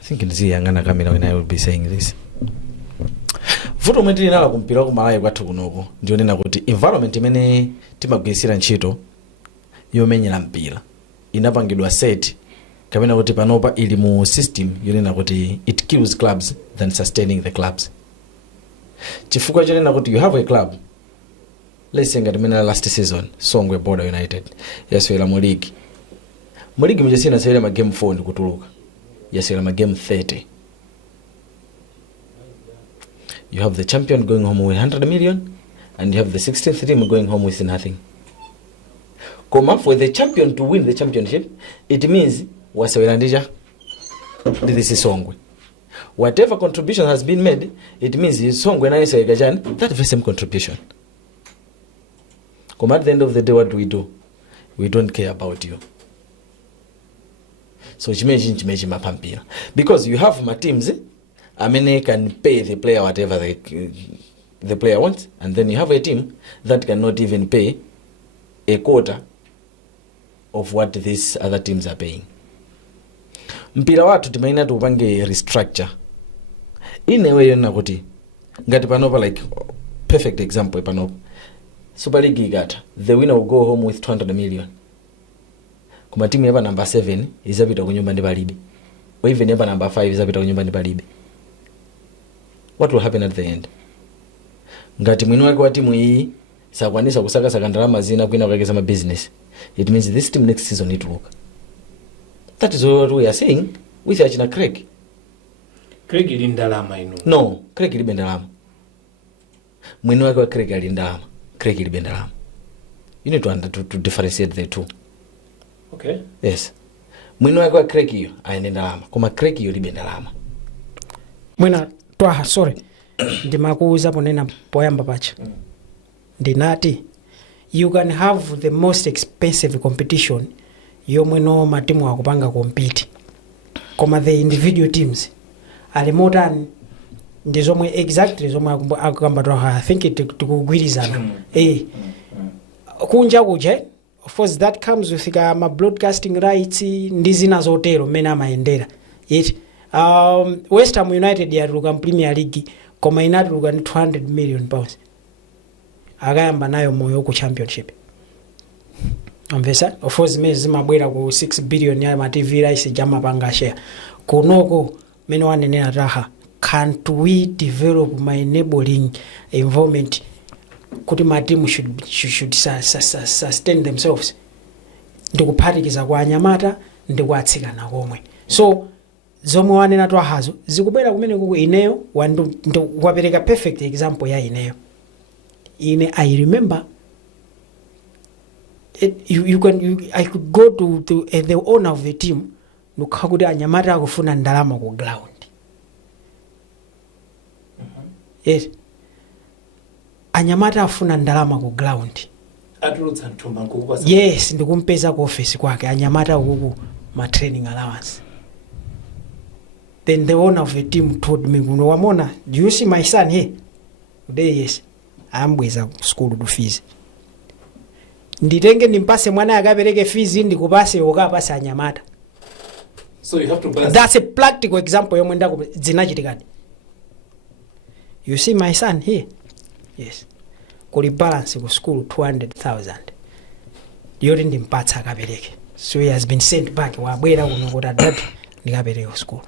I think it's yangana kamera when I will be saying this. vuto omwe tili nalo kumpira kumalawi kwathu kunoko ndionena kuti environment imene timagwirisira ntchito yomenyera mpira inapangidwa set kapena kuti panopa ili mu system yonena kuti it kills clubs than sustaining the clubs. Chifukwa chonena kuti you have a club, let's say ngati mene last season Songwe Border United yaswera mu league mujasina sayera ma game 4 ndikutuluka yaswera ma game 30. You have the champion going home with 100 million and you have the 16th team going home with nothing. Koma for the champion to win the championship, it means wasawera ndija this is Songwe. Whatever contribution has been made, it means Songwe na yesa igajani that very same contribution. Koma at the end of the day, what do? We don't care about you. So chimeji mapampira because you have my teams can pay the player whatever the player wants, and then you have a team that cannot even pay a quarter of what these other teams are paying. Mpira watu timaina tupange restructure in a way yona kuti ngati panopa like perfect example panopa Super League igata the winner will go home with 200 million. Kuma timu yaba number 7 izapita kunyumba ndi palibe, or even yaba number 5 izapita kunyumba ndi palibe. What will happen at the end? Ngati mwini wake wa timu hii sakwanisa kusaka ndalama zina kwina kukageza ma business, it means this team next season need to look. That is what we are saying with Achina Craig. Craig ili ndalama ino. No, Craig ili ndalama. Mwini wake wa Craig ali ndalama. Craig ili ndalama. You need to differentiate the two. Okay. Yes. Mwini wake wa Craig hiyo aende ndalama. Koma Craig hiyo libe ndalama. Mwina Twaha, sorry. Ndimakuuza ponena poyamba pacha. Ndinati you can have the most expensive competition yomwe no matimu akupanga compete. Koma the individual teams alimotani ndizomwe exactly zomwe akukamba Twaha. I think tikugwirizana. Kunja kuje of course that comes with ma broadcasting rights ndizina zotero mena amaendera. Yet West Ham United yaruka Premier League koma inatuluka ni 200 million pounds. Agayamba nayo moyo ku championship. Amvesa of course mezi mabwera ku 6 billion ya ma TV rights jama panga share. Kunoko meno wanenera Raha, can't we develop my enabling environment kuti my team should sustain themselves. Ndikuphatikiza kwa Anyamata ndikuatsikana komwe. So zomwe wanena Twahazo zikubwera kumene kuku ineyo wapereka perfect example ya ineyo. I remember I could go to the owner of the team nukakuti Anyamata akufuna ndalama ku ground. Yes. Anyamata afuna ndalama ku ground. Atulutsa ntumba nkukwasa. Yes, ndikumpeza ku office kwake Anyamata ukuku ma training allowance. Then the owner of the team told me, "Wamona, do you see my son here?" Today, yes. Ambweza school do fees. Nditenge nimpase mwana akapereke fees ndikupase okapasa Anyamata. So you have to balance. That's a practical example yomwe ndako zinachitikani. You see my son here? Yes. Kuli balance ku school 200,000. Yori ndimpatsa akapereke. So he has been sent back wabwera kuno kuti dad ndikapereke ku school.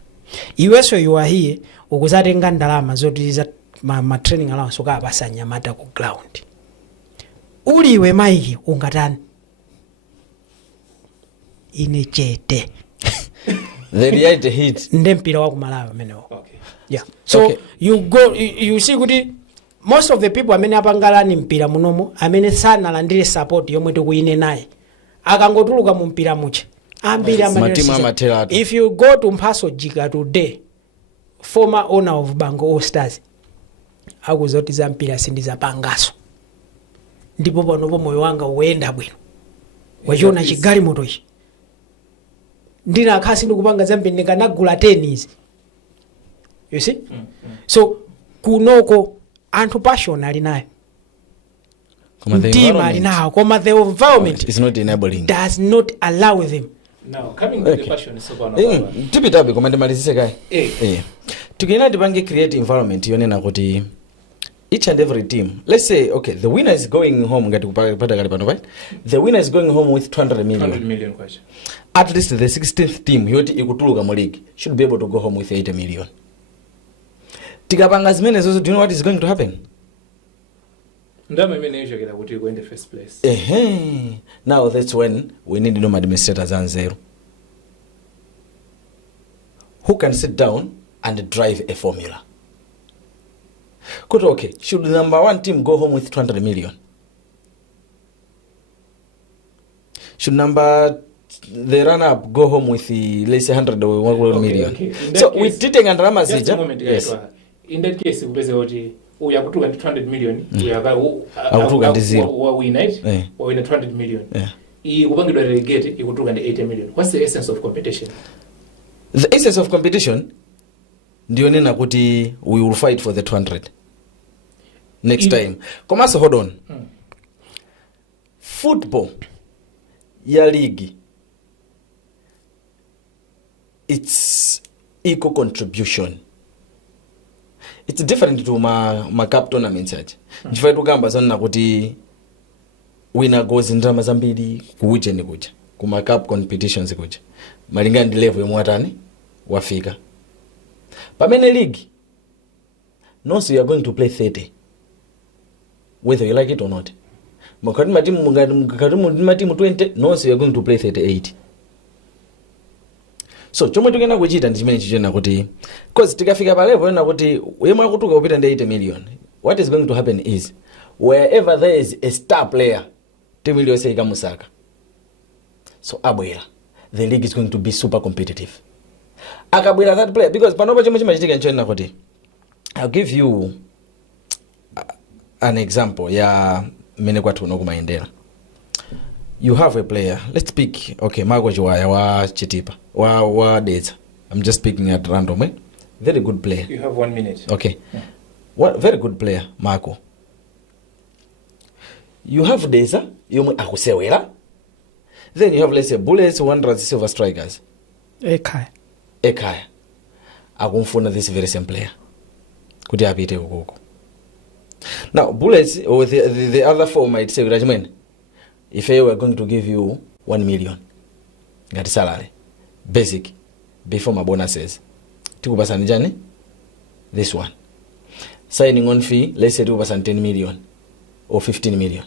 Iweso you are here ukuzatenga ndalama zotiza ma training allowance ukapasa Anyamata ku ground. Uliwe Mike ungatani? Ine chete. The reality hit. Ndempira wa kumalawa menewo. Okay. Yeah. So okay. You see kuti most of the people amene apangalani mpira munomo amene sana landire support yomwe tikuine naye akangotuluka mu mpira muche ambiri amatera. If you go to Mpaso Jika today, former owner of Bango All Stars akuzoti za mpira sindiza pangaso ndipo panopo moyo wanga uenda bwino wachiona chigali moto ichi ndina akhasi ndikupanga zambi ndikanagula tennis. You see? So kunoko antu passion ali nayo team ali nayo koma the environment is not enabling, does not allow them. Now coming to the passion is over. Tipitabe koma ndimalizise kai. Tukena tipange create environment yonena kuti each and every team, let's say, okay, the winner is going home, right? The winner is going home with 200 million. 200 million kwacha. At least the 16th team, yoti ikutuluka mu league, should be able to go home with 80 million. Tikapanga zimene zozo, do you know what is going to happen? Ndama imene ichokera kuti go in the first place. Now that's when we need no administrators and zero. Who can sit down and drive a formula? Okay, should the number 1 team go home with 200 million? Should the runner-up go home with let's say 100 or 1 million? Okay. So we're treating and Rama just a moment, yes. In that case, we have 200 million. We have win it. We win 200 million. You want to relegate, you would 80 million. What's the essence of competition? The essence of competition, we will fight for the 200 next time. Komaso, hold on. Football, ya league, it's equal contribution. It's different to my cup tournament search. Chifai tukamba sana kuti winner goes in drama zambiri kuuje ni kuja. Kuma cup competitions kuja. Malinga ndi level yomwatani wafika. Pamene league, no, so you are going to play 30. Whether you like it or not. Mukati matimu 20, no, so you are going to play 38. So chomwe tukena kuchita ndi chimene chichena kuti because tikafika pa level na kuti yemwe akutuka kupita ndi 80 million, what is going to happen is wherever there is a star player, team iliyonse ikamusaka, so abwera, the league is going to be super competitive. Akabwera that player, because panopa chomwe chimachitika nchonena kuti I'll give you an example ya mene kwathu kuno kumayendera. You have a player, let's pick, okay, Mago Chiwaya wa Chitipa, wa Deza. I'm just picking at random, eh? Very good player. You have 1 minute. Okay. What very good player, Marco. You have Deza, you akusewera. Then you have, let's say, Bullets, Wanderers, Silver Strikers. Ekaya. Akumfuna this very same player. Kuti apite ukoko. Now, Bullets, or the other four might say, Rajman, if I were going to give you 1 million, got salary, basic, before my bonuses, Tukubasanjani, this one. Signing on fee, let's say 10 million or 15 million.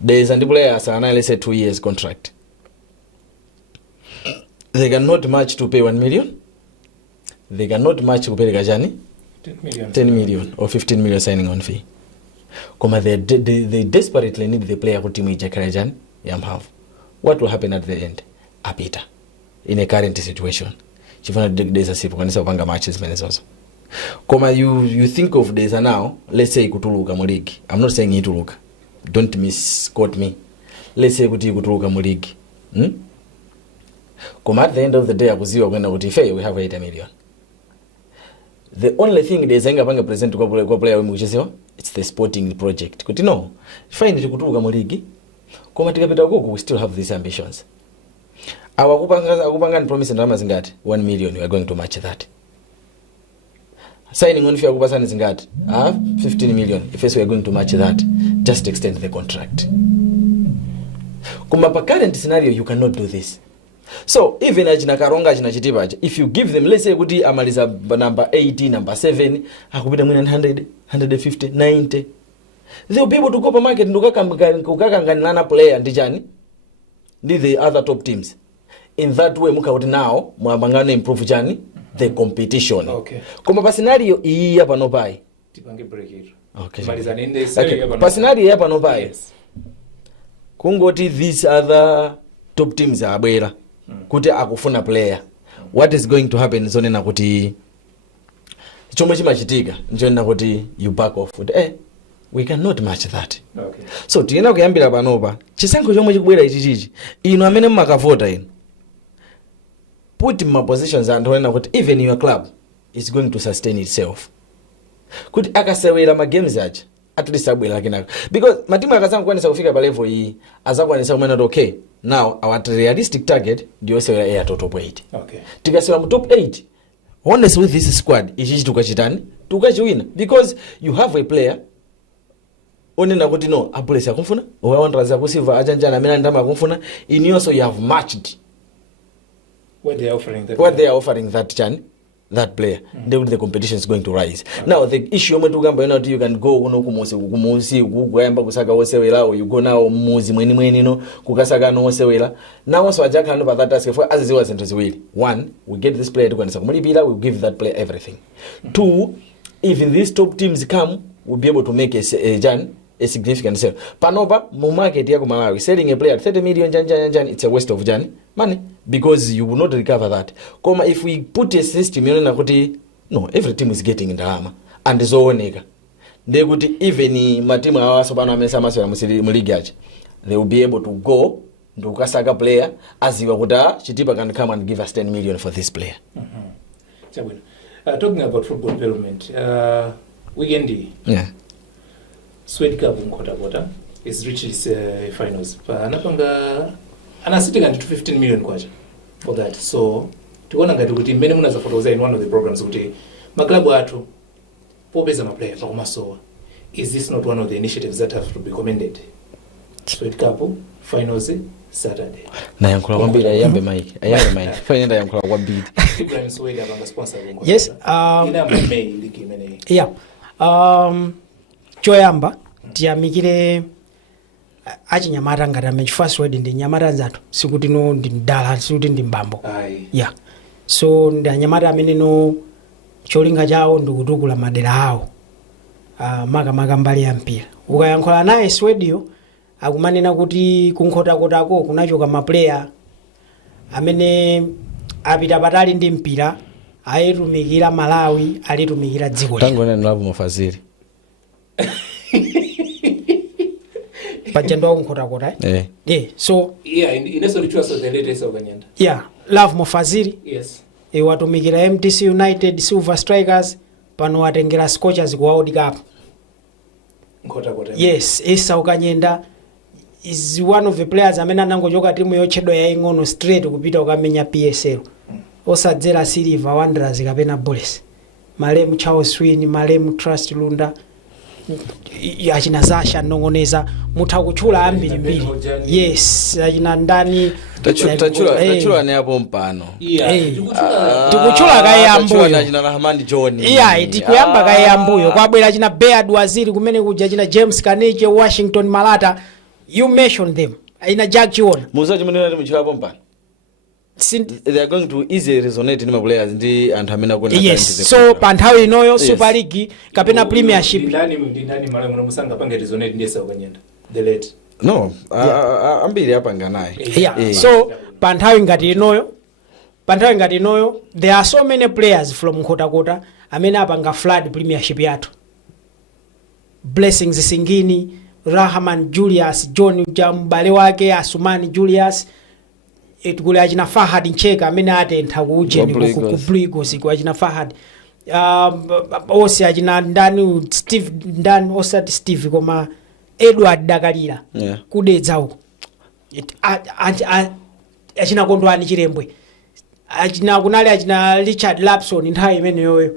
There is a player, let's say 2 years contract. They cannot match to pay 1 million. They cannot match to pay Gajani 10 million or 15 million signing on fee. They desperately need the player who team Jakarajan Yamhav. What will happen at the end? Apita. In a current situation. There's a sipanga matches also. You think of Deza now, let's say Kutuluka Morig. I'm not saying Ituluka. Don't misquote me. Let's say Kutuluka Morig. At the end of the day, we have 80 million. The only thing Deza present to player it's the sporting project. Kuti no, fine tikutuluka mu league. Koma tikapita koko we still have these ambitions. Akupanga promise ndalama zingati? 1 million, we are going to match that. Signing on fee akupasani zingati? 15 million. If we are going to match that, just extend the contract. Kuma pa current scenario you cannot do this. So even ajina karonga ajina chitipa, if you give them, let's say kuti amaliza number 80, number 7, akupita mwina 100, 150, 90, they'll be able to go to market and kukakangana player ndijani ndi the other top teams. In that way muka kuti now mwabangana improve jani the competition. Okay. Kuma pa scenario iyi hapa no pai. Tipange break it. Okay. Malizana in the scenario pa scenario hapa no pai. Yes. Kungoti these other top teams abwera. Kuti akufuna player, what is going to happen zone na kuti chomwe chimachitika njona kuti you back off with we cannot match that. Okay. So tiyena kuyambira panopa chisankho chomwe chikubwera ichichichi ino amene mmakavota ino put in my positions and when kuti even your club is going to sustain itself kuti akasewera ma games acha at least abwera kinaka because matimu akasanga kwanisa kufika pa level iyi azakwanisa kumena okay now our realistic target ndio sewera top 8. Okay. Tikasewera mu top 8 honestly with this squad ichi chituka chitani tukachiwina because you have a player onena kuti no abulesi akumfuna owandrazi akusiva achanjana amene andama akumfuna in also you have matched what they are offering that player then the competition is going to rise. Now the issue yomwe tukamba yona kuti you can go kuno kumusi kugwayamba kusaka wosewera or you go now muzi mweni no kukasaka no wosewera now so ajakhala pa that task for aziziwa zinthu ziwiri. One, we get this player to kwanisa kumulipira, we give that player everything. Two, even these top teams come, we'll be able to make a significant sale. Panopa mu market ya ku Malawi selling a player at 30 million jan it's a waste of money because you will not recover that. Koma if we put a system yona kuti no every team is getting ndalama and zooneka they could even matimu awaso bana amesa maso ya mu league yache they will be able to go ndukasaka player aziwa kuta Chitipa can come and give us 10 million for this player. Talking about football development weekend Swed Cup in Kota is reached its finals. Anapanga anasitika ndi 15 million kwacha for that. So tuona ngati kuti mmene munazafotoza in one of the programs kuti maklabu athu popeza maplayer pakumasowa. Is this not one of the initiatives that have to be commended? Swed Cup finals Saturday. Na yankula kwambiri ayambe Mike. Fine yankula kwambiri. Ibrahim Swed abanga sponsor ngo. Yes, ina May ligi imene. Yeah. Choyamba tiyamikire achinyamata ngati amene first word ndi nyamata nzathu sikuti no ndi ndala sikuti ndi mbambo. Yeah. So ndi anyamata amene no cholinga chawo ndikutukula madera awo maka mbali ya mpira. Ukayankhula naye Swedio akumanena kuti kunkhota-kotako kunachoka maplayer amene apita patali ndi mpira ayitumikira Malawi alitumikira dziko lino. Tangona nlavu mafaziri. Pajendo kunkhota-kota so ineso lichua so the latest oganyanda. Yeah, Love Mofaziri. Yes. Watumikira MTC United Silver Strikers pano watengera Scorchers ku World Cup. Nkota-kota. Yes, Esa Ukanyenda is one of the players amene anangochoka timu yochedwa yaing'ono straight kupita ukamenya PSL. Osadzera Silver Wanderers kapena Bullets. Malemu Charles Swin, Malemu Trust Lunda achina Zasha nongoneza mutakuchula ambiri. Yes, achina ndani tachula ne hapo mpano. Tikuchula kaye ambuyo. Achina Rahman John. Tikuyamba kaye ambuyo. Kwabwera achina Beard Waziri kumene kuja achina James Kaniche, Washington Malata. You mentioned them. Ina Jack Chiona. Muzaji munena ndi muchula hapo mpano. They are going to easily resonate in my players ndi anthu amene akona. Yes, so panthawi inoyo Super League kapena Premiership. Ndani mala muno musanga pange resonate ndesa ukanyenda. The late. No, ambiri apanga naye. Yeah. So panthawi ngati inoyo there are so many players from Nkota-kota amene apanga flood Premiership yathu. Blessings Singini, Rahman Julius, John Jambale wake, Asumani Julius, etukule achina Fahad Ncheka amene atentha kuujeni kubrigos kwa achina Fahad. Ose achina ndani Steve ndani osati Steve koma Edward Dakalira. Kudedza uko. Achina Kondwani Chirembwe. Achina kunali achina Richard Lapson nthawi imene yoyo.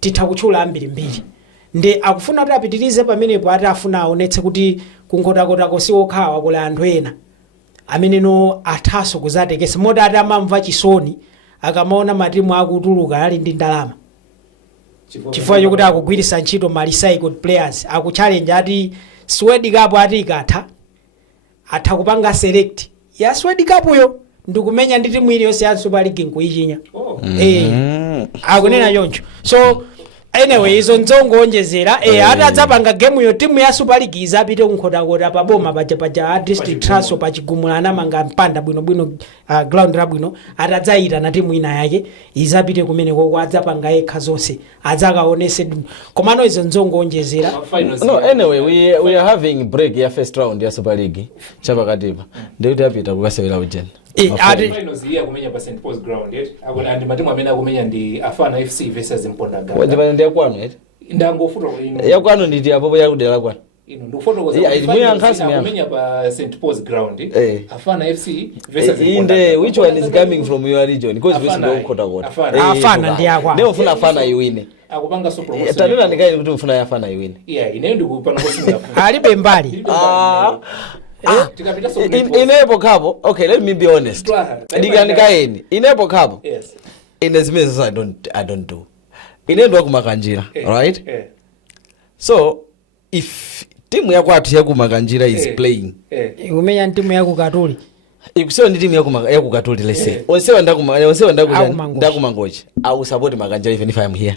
Tithakuchula ambiri. Nde akufuna kuti apitirize pamenepo ati afuna aonetse kuti kunkota-kota kosiwokhawa kula anthu ena amene no athaso kuzatekesa moti ati amamva chisoni akamaona matimu akutuluka ali ndi ndalama chifukwa chokuti akugwirisa ntchito ma recycled players akuchallenge ati Swed Cup ati ikatha atha kupanga select ya Swed Cup yo ndikumenya ndi timu iliyonse ya Super League nkuichinya. Akunena choncho. So anyway izo nzongonjezera atadzapanga game yo timu ya Super League izapite kunkhota-kota paboma paja district transfer pachigumulana manga mpanda bwino ground rabwino atadzaita na timu ina yake izapite kumene kwa adzapanga yekha zonse adzakaonese komano izo nzongonjezera. No, anyway we are having break ya first round ya Super League chapakatipa ndikuti apita kukasewera ujeni. Finals here kumenya pa St Paul's ground akona andi matimu amene akumenya ndi Afana FC versus Mponda Ganga. Wajibana ndi yakwano Ndangofuta yakwano nditi apopo yakudela kwano. ino ndofotokoza Yeah, muyankasi kumenya pa St Paul's ground Afana FC versus inde which one is coming from your region because versus go kota Afana ndi akwa leo ufuna Afana iwine akupanga so promotion tanena ndikaye kuti ufuna Afana iwine ine ndikupanga kosimula alibe mbali tikapita so inepo kapo okay let me be honest ndikaeni inepo kapo yes in as much as I don't do inendo kumakanjira right so if timu yako atu yakumakanjira is playing umenya timu yako Katuli ikusewa ndi timu yako Katuli let's say onsewa ndakumangochi I will support Makanjira even if I am here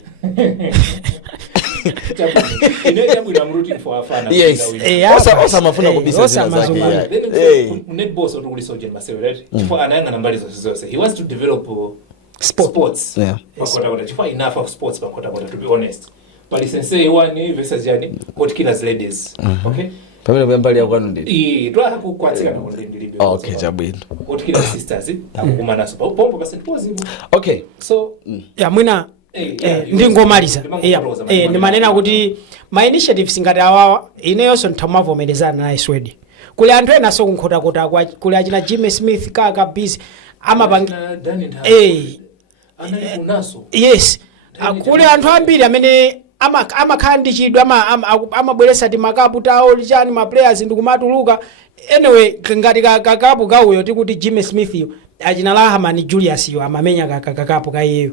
ine yangu ina rooting for Afana yes osa mafuna kubisa zina net boss otukulisa Jen Masewe chifo anayanga nambali zose he wants to develop sports bakota chifo enough of sports bakota to be honest but sensei one versus yani what killers ladies okay pamene bembali yakwana ndi twa hakukwatsika na ndilibe okay jabwino what killers sisters akukumana so pompo basi positive okay so ya mwina ndingomaliza ndimanena kuti ma initiatives ngati awawa ineyonso nthamavomerezana naye Sweden kuli anthu ena so kunkhota kuli achina Jimmy Smith kaka busy amapanga yes kuli anthu ambiri amene amakhala ndi chidwi amabweresa ti makapu tawo lichani ma players ndikumatuluka anyway ngati kakapu kauyo tikuti Jimmy Smith yo achina Rahman Julius yo amamenya kakapu kayeyo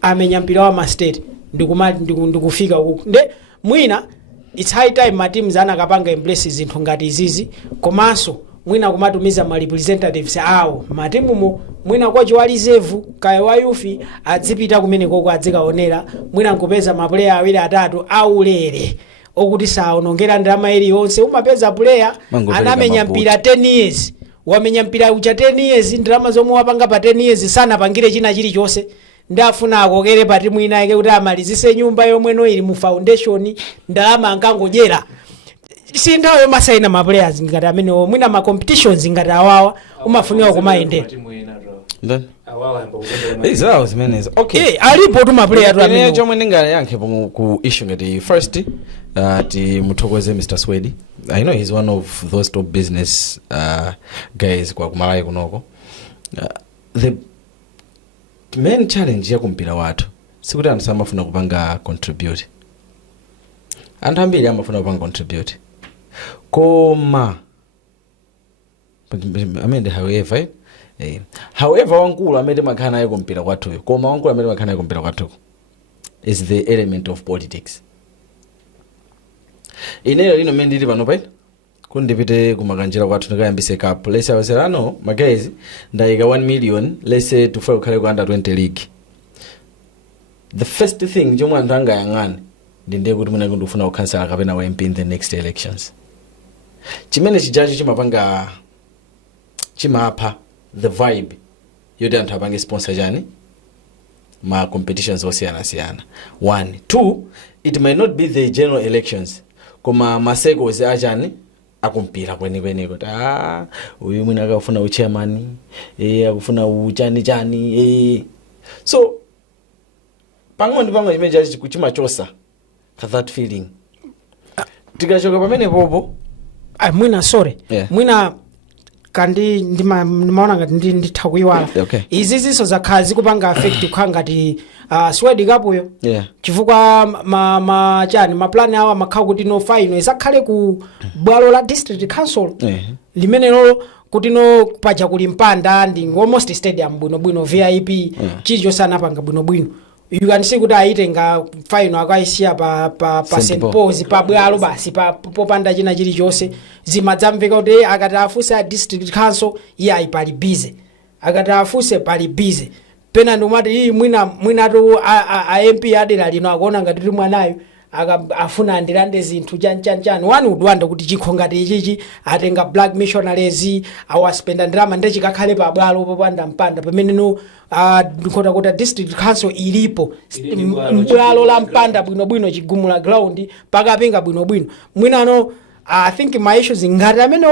amenya mpira wa state ndikufika huko nde mwina it's high time ma teams anakapanga embrace zinthu ngati izizi komanso mwina kumatumiza ma representatives awo matimu mwina kwa chiwali zevu kaya wa yufi adzipita kumene koko adzikaonera mwina nkupeza ma player awiri atatu aulere okuti saonongera ndalama iliyonse umapeza player anamenya mpira 10 years wamenya mpira ucha 10 years ndalama zomwe wapanga pa 10 years sana pangire china chilichonse ndafuna akokere pa timu ina yake kuti amalizise nyumba yomweno ili mu foundation ndalama angangojera si nthawi yomasaina ma players ngati amene mwina ma competitions ngati awawa umafunika kumayendera izawo zimenezi okay alipo tu ma player tu amene chomwe ndingayankhe ku issue ngati first ti muthokoze Mr. Swedi I know he's one of those top business guys kwa kumalawi kunoko the main challenge ya kumpira watu sikuti anthu samafuna kupanga contribute anthu ambiri amafuna kupanga contribute koma amende however wankulu amene makhala naye kumpira kwathuyo koma wankulu amene makhala naye kumpira kwathuko is the element of politics ineyo lino mene ndili pano paita kundipite kumakanjira kwathu ndikayambise cup lese awasera no magazi ndayika 1 million lese tufuna kukhale ku under 20 league the first thing chomwe anthu angayang'ane ndiye kuti mwina ndikufuna kukhansala kapena wa MP in the next elections chimene chijacho chimapha the vibe yoti anthu apange sponsor chani ma competitions osiyana 1 2 it might not be the general elections koma maseko achani akumpira kweni kuti uyu mwina akafuna uchairman akufuna uchani so pang'ono chimene chachi kuchimachosa that feeling tikachoka pamene popo mwina sorry mwina kandi ndimaona ngati nditha kuyiwala izizinso zakhala zikupanga affect kukhala ngati Swedi kapuyo chifukwa ma plan awa makhala kuti no final isakhale ku bwalo la district council limenelo kuti no paja kuli mpanda ndi almost stadium bwino VIP chicho sana panga bwino you can see kuti aitenga final akaisiya pa St Paul's pa bwalo basi popanda china chilichonse zimadzamveka kuti akati afusa district council iya ipali busy akati afuse pali busy pena ndomati iyi mwina to a MP adera lino akuona ngati mwanayo afuna andilande zinthu chani wani udwanda kuti chikho ngati ichichi atenga black missionaries awaspenda ndalama ndechi kakhale pa bwalo popanda mpanda pamene no ndikota district council ilipo bwalo la mpanda bwino chigumula ground pakapinga bwino mwinano I think my issues ngati amene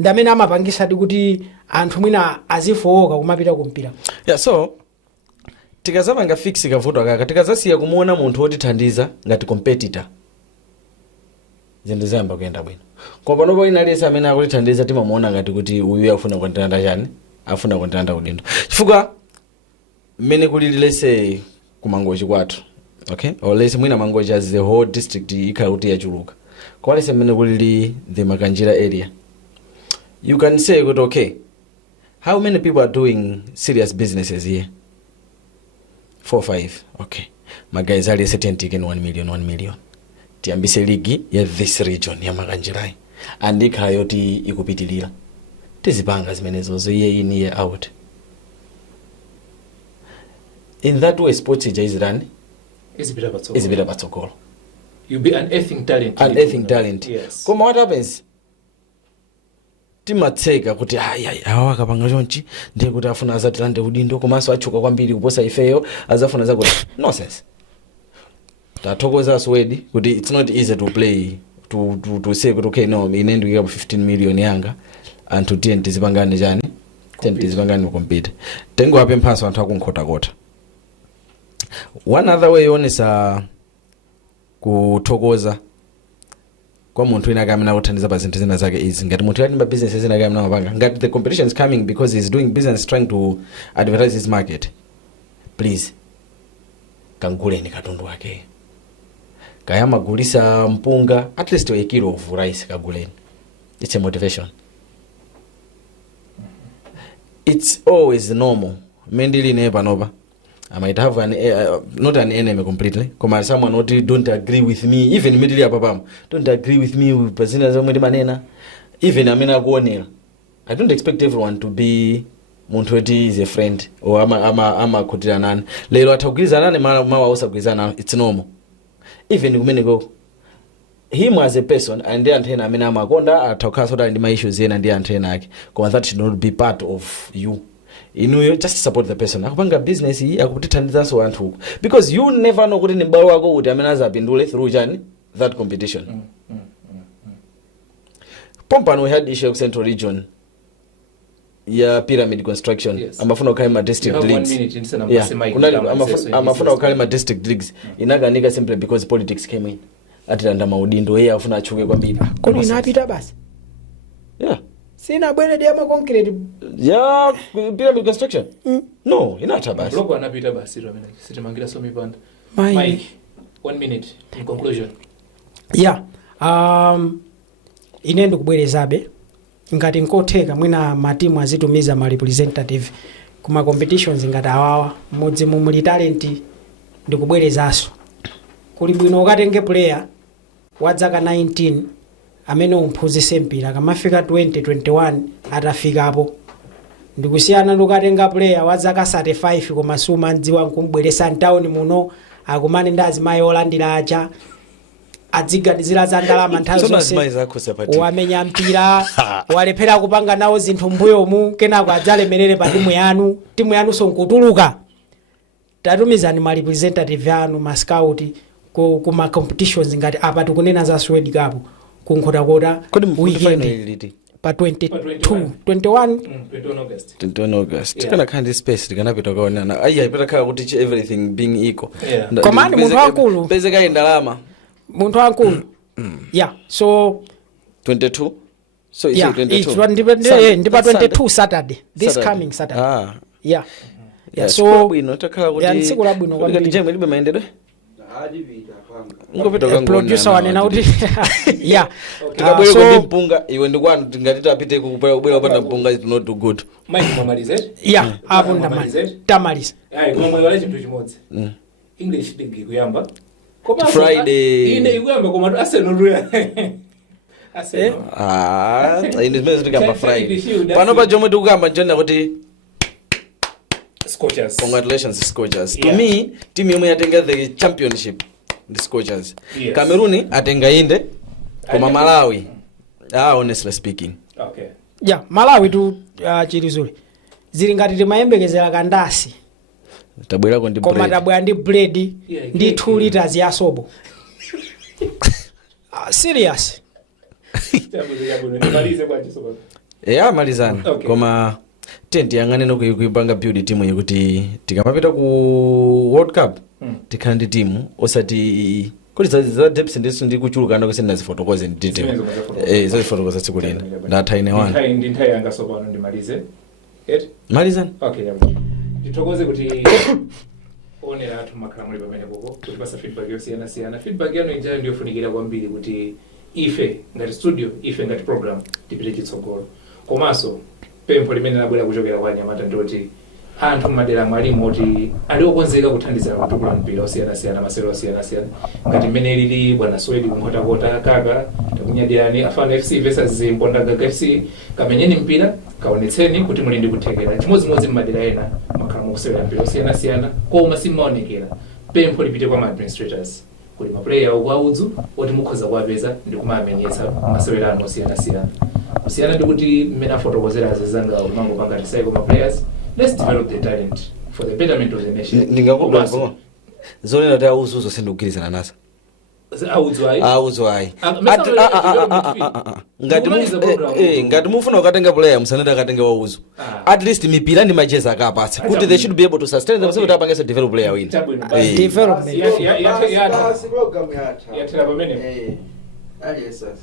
ndamene amapangisa kuti anthu mwina azifowoka kumapita kumpira so tikazapanga fix kavuto akaka tikazasiya kumuona munthu wotithandiza ngati competitor zinthu zayamba kuyenda bwino koma panopo inalesa amene akutithandiza timamuona ngati kuti uyu afuna kuenderanda chani afuna kuenderanda udindo chifukwa mmene kulili lese kumangochi kwathu okay or lese mwina mangochi as the whole district ikhala kuti yachuluka kwa lese mmene kulili the Makanjira area you can say kuti okay how many people are doing serious businesses here 4 5 okay my guys are certain taking 1 million tiyambise ligi ya this region ya Makanjira and ikhala yoti ikupitilira tizipanga zimenezo zo year in year out in that way sports is run is bit about sokolo you be an earthing talent yes koma what happens timatseka kuti awa akapanga chonchi ndiye kuti afuna azatilande udindo komanso achuka kwambiri kuposa ifeyo azafuna zakuti nonsense tathokoza swedi kuti it's not easy to play to say kuti okay no ine ndikuika 15 million yanga anthu tiye tizipangane chani tizipangane compete tengo ape mphanso anthu akunkhota one other way yonesa kuthokoza kwa munthu ina kamena kuthandiza pa zinthu zina zake izi ngati munthu yalimba business zina kamena mapanga ngati the competition is coming because he's doing business trying to advertise his market please kanguleni katundu wake kaya magulisa mpunga at least a kilo of rice kaguleni it's a motivation it's always normal mendili ne panopa I might have not an enemy completely. Come someone not don't agree with me. Even immediately apapam don't agree with me with president zamwe manena. Even amena kuonera. I don't expect everyone to be muntu eti is a friend or ama kutira nani. Lero atagwiza nani mawa usagwiza it's normal. Even kumene go him as a person and then antena amena makonda ataka so that my issues and then antena yake. Because that should not be part of you. You just support the person akupanga business hii akutithandiza so anthu because you never know kuti ni mbalo wako kuti amene azapindule through chani that competition pompano we had issue of central region ya pyramid construction yes. amafuna ukaima district leagues amafuna ukaima district leagues inakanika simply because politics came in atilanda maudindo yeye afuna achuke kwambiri kodi inapita basi yeah sina bwele dia ma concrete ya pyramid construction no inata basi blogo anapita basi ramena sitimangira so mipanda Mike. Mike 1 minute in conclusion yeah ine ndikubwerezabe ngati nkotheka mwina matimu azitumiza ma representative kuma competitions ngati awawa modzi muli talent ndikubwerezaso kuli bwino ukatenge player wadzaka 19 amene umphunzitse mpira kamafika 2021 atafikapo ndikusiyana lukatenga player wadzaka 35 koma suma ndziwa nkumbweresa town muno akumane ndazi mayi olandira aja adziganizira za ndalama nthawi zonse wamenya mpira walephera kupanga nawo zinthu mbuyomu kenako adzalemerere pa timu yanu sonkutuluka tatumizani ma representative anu ma scout kuma competitions ngati apa tikunena za Swedi Cup kunkhota weekend pa 21 August kana kandi space tikanapita kaonana ipita khala kuti everything being equal komani munthu wankulu peze kai ndalama munthu wankulu yeah so 22 so is yeah, 22 ndipa 22 Saturday this coming Saturday yeah so bwino takhala kuti ntsiku labwino kwambiri kuti jemwe libe maendedwe ngopita kangona producer wanena kuti yeah tikabwere kuti mpunga iwe ndikwanu tingati apite kubwera kupata mpunga is not too good Mike mamalize yeah apo ndamaliza koma wale chinthu chimodzi English league kuyamba Friday ine ikuyamba koma Arsenal ruya ine zimene zitikamba Friday pano pa jomwe tikukamba njena kuti Scorchers. Congratulations Scorchers. To me, team yomwe yatenga the championship the Scorchers. Yes. Cameroon atenga inde koma Malawi. Honestly speaking. Okay. Yeah, Malawi tu Chilizule. Zili ngati timayembekezera kandasi. Tabwera ko ndi bread. Koma tabwera ndi bread ndi 2 liters ya sobo. Serious. Malizana. Okay. Koma tenti yangane no kuipanga build team yekuti tikamapita ku World Cup tikhala ndi team osati kuti za depth ndi kuchulukana kwese ndazifotokoze ndi detail zo zifotokoza tsiku lina ndatha ine wana ndi nthawi yanga sopano ndimalize malizani okay ndithokoze kuti onera athu makhala muli pamene popo kuti pasa feedback yosiyana feedback yanu injayo ndiyofunikira kwambiri kuti ife ngati studio ife ngati program tipite chitsogolo komanso pempho limene labwera kuchokera kwa anyamata ndoti anthu mmadera mwalimu oti ali okonzeka kuthandizira kutukula mpira osiyana masewero osiyana ngati mmene lili bwana Swedi kumkhotakota kaka takunyadirani Afana FC versus Mpondagaga FC kamenyeni mpira kaonetseni kuti muli ndi kuthekera chimodzimodzi mmadera ena makhala mukusewera mpira osiyana koma simaonekera pempho lipite kwa administrators kuti maplayer audzu oti mukhoza kuwapeza ndi kumamenyetsa masewero ano osiyana kusiyana ndi kuti mmene afotokozera azizanga umango panga tisaiko maplayers. Let's develop the talent for the betterment of the nation. Ndingakubona zone na tauzo zose ndikugirizana nazo. Auzo ai. Ngati mufuna ukatenga player musanada akatenga wauzo. At least mipira ndi macheza akapatsa. Kuti they should be able to sustain themselves without pangesa develop player win. Development. Program ya tena pamene. Ali sasa.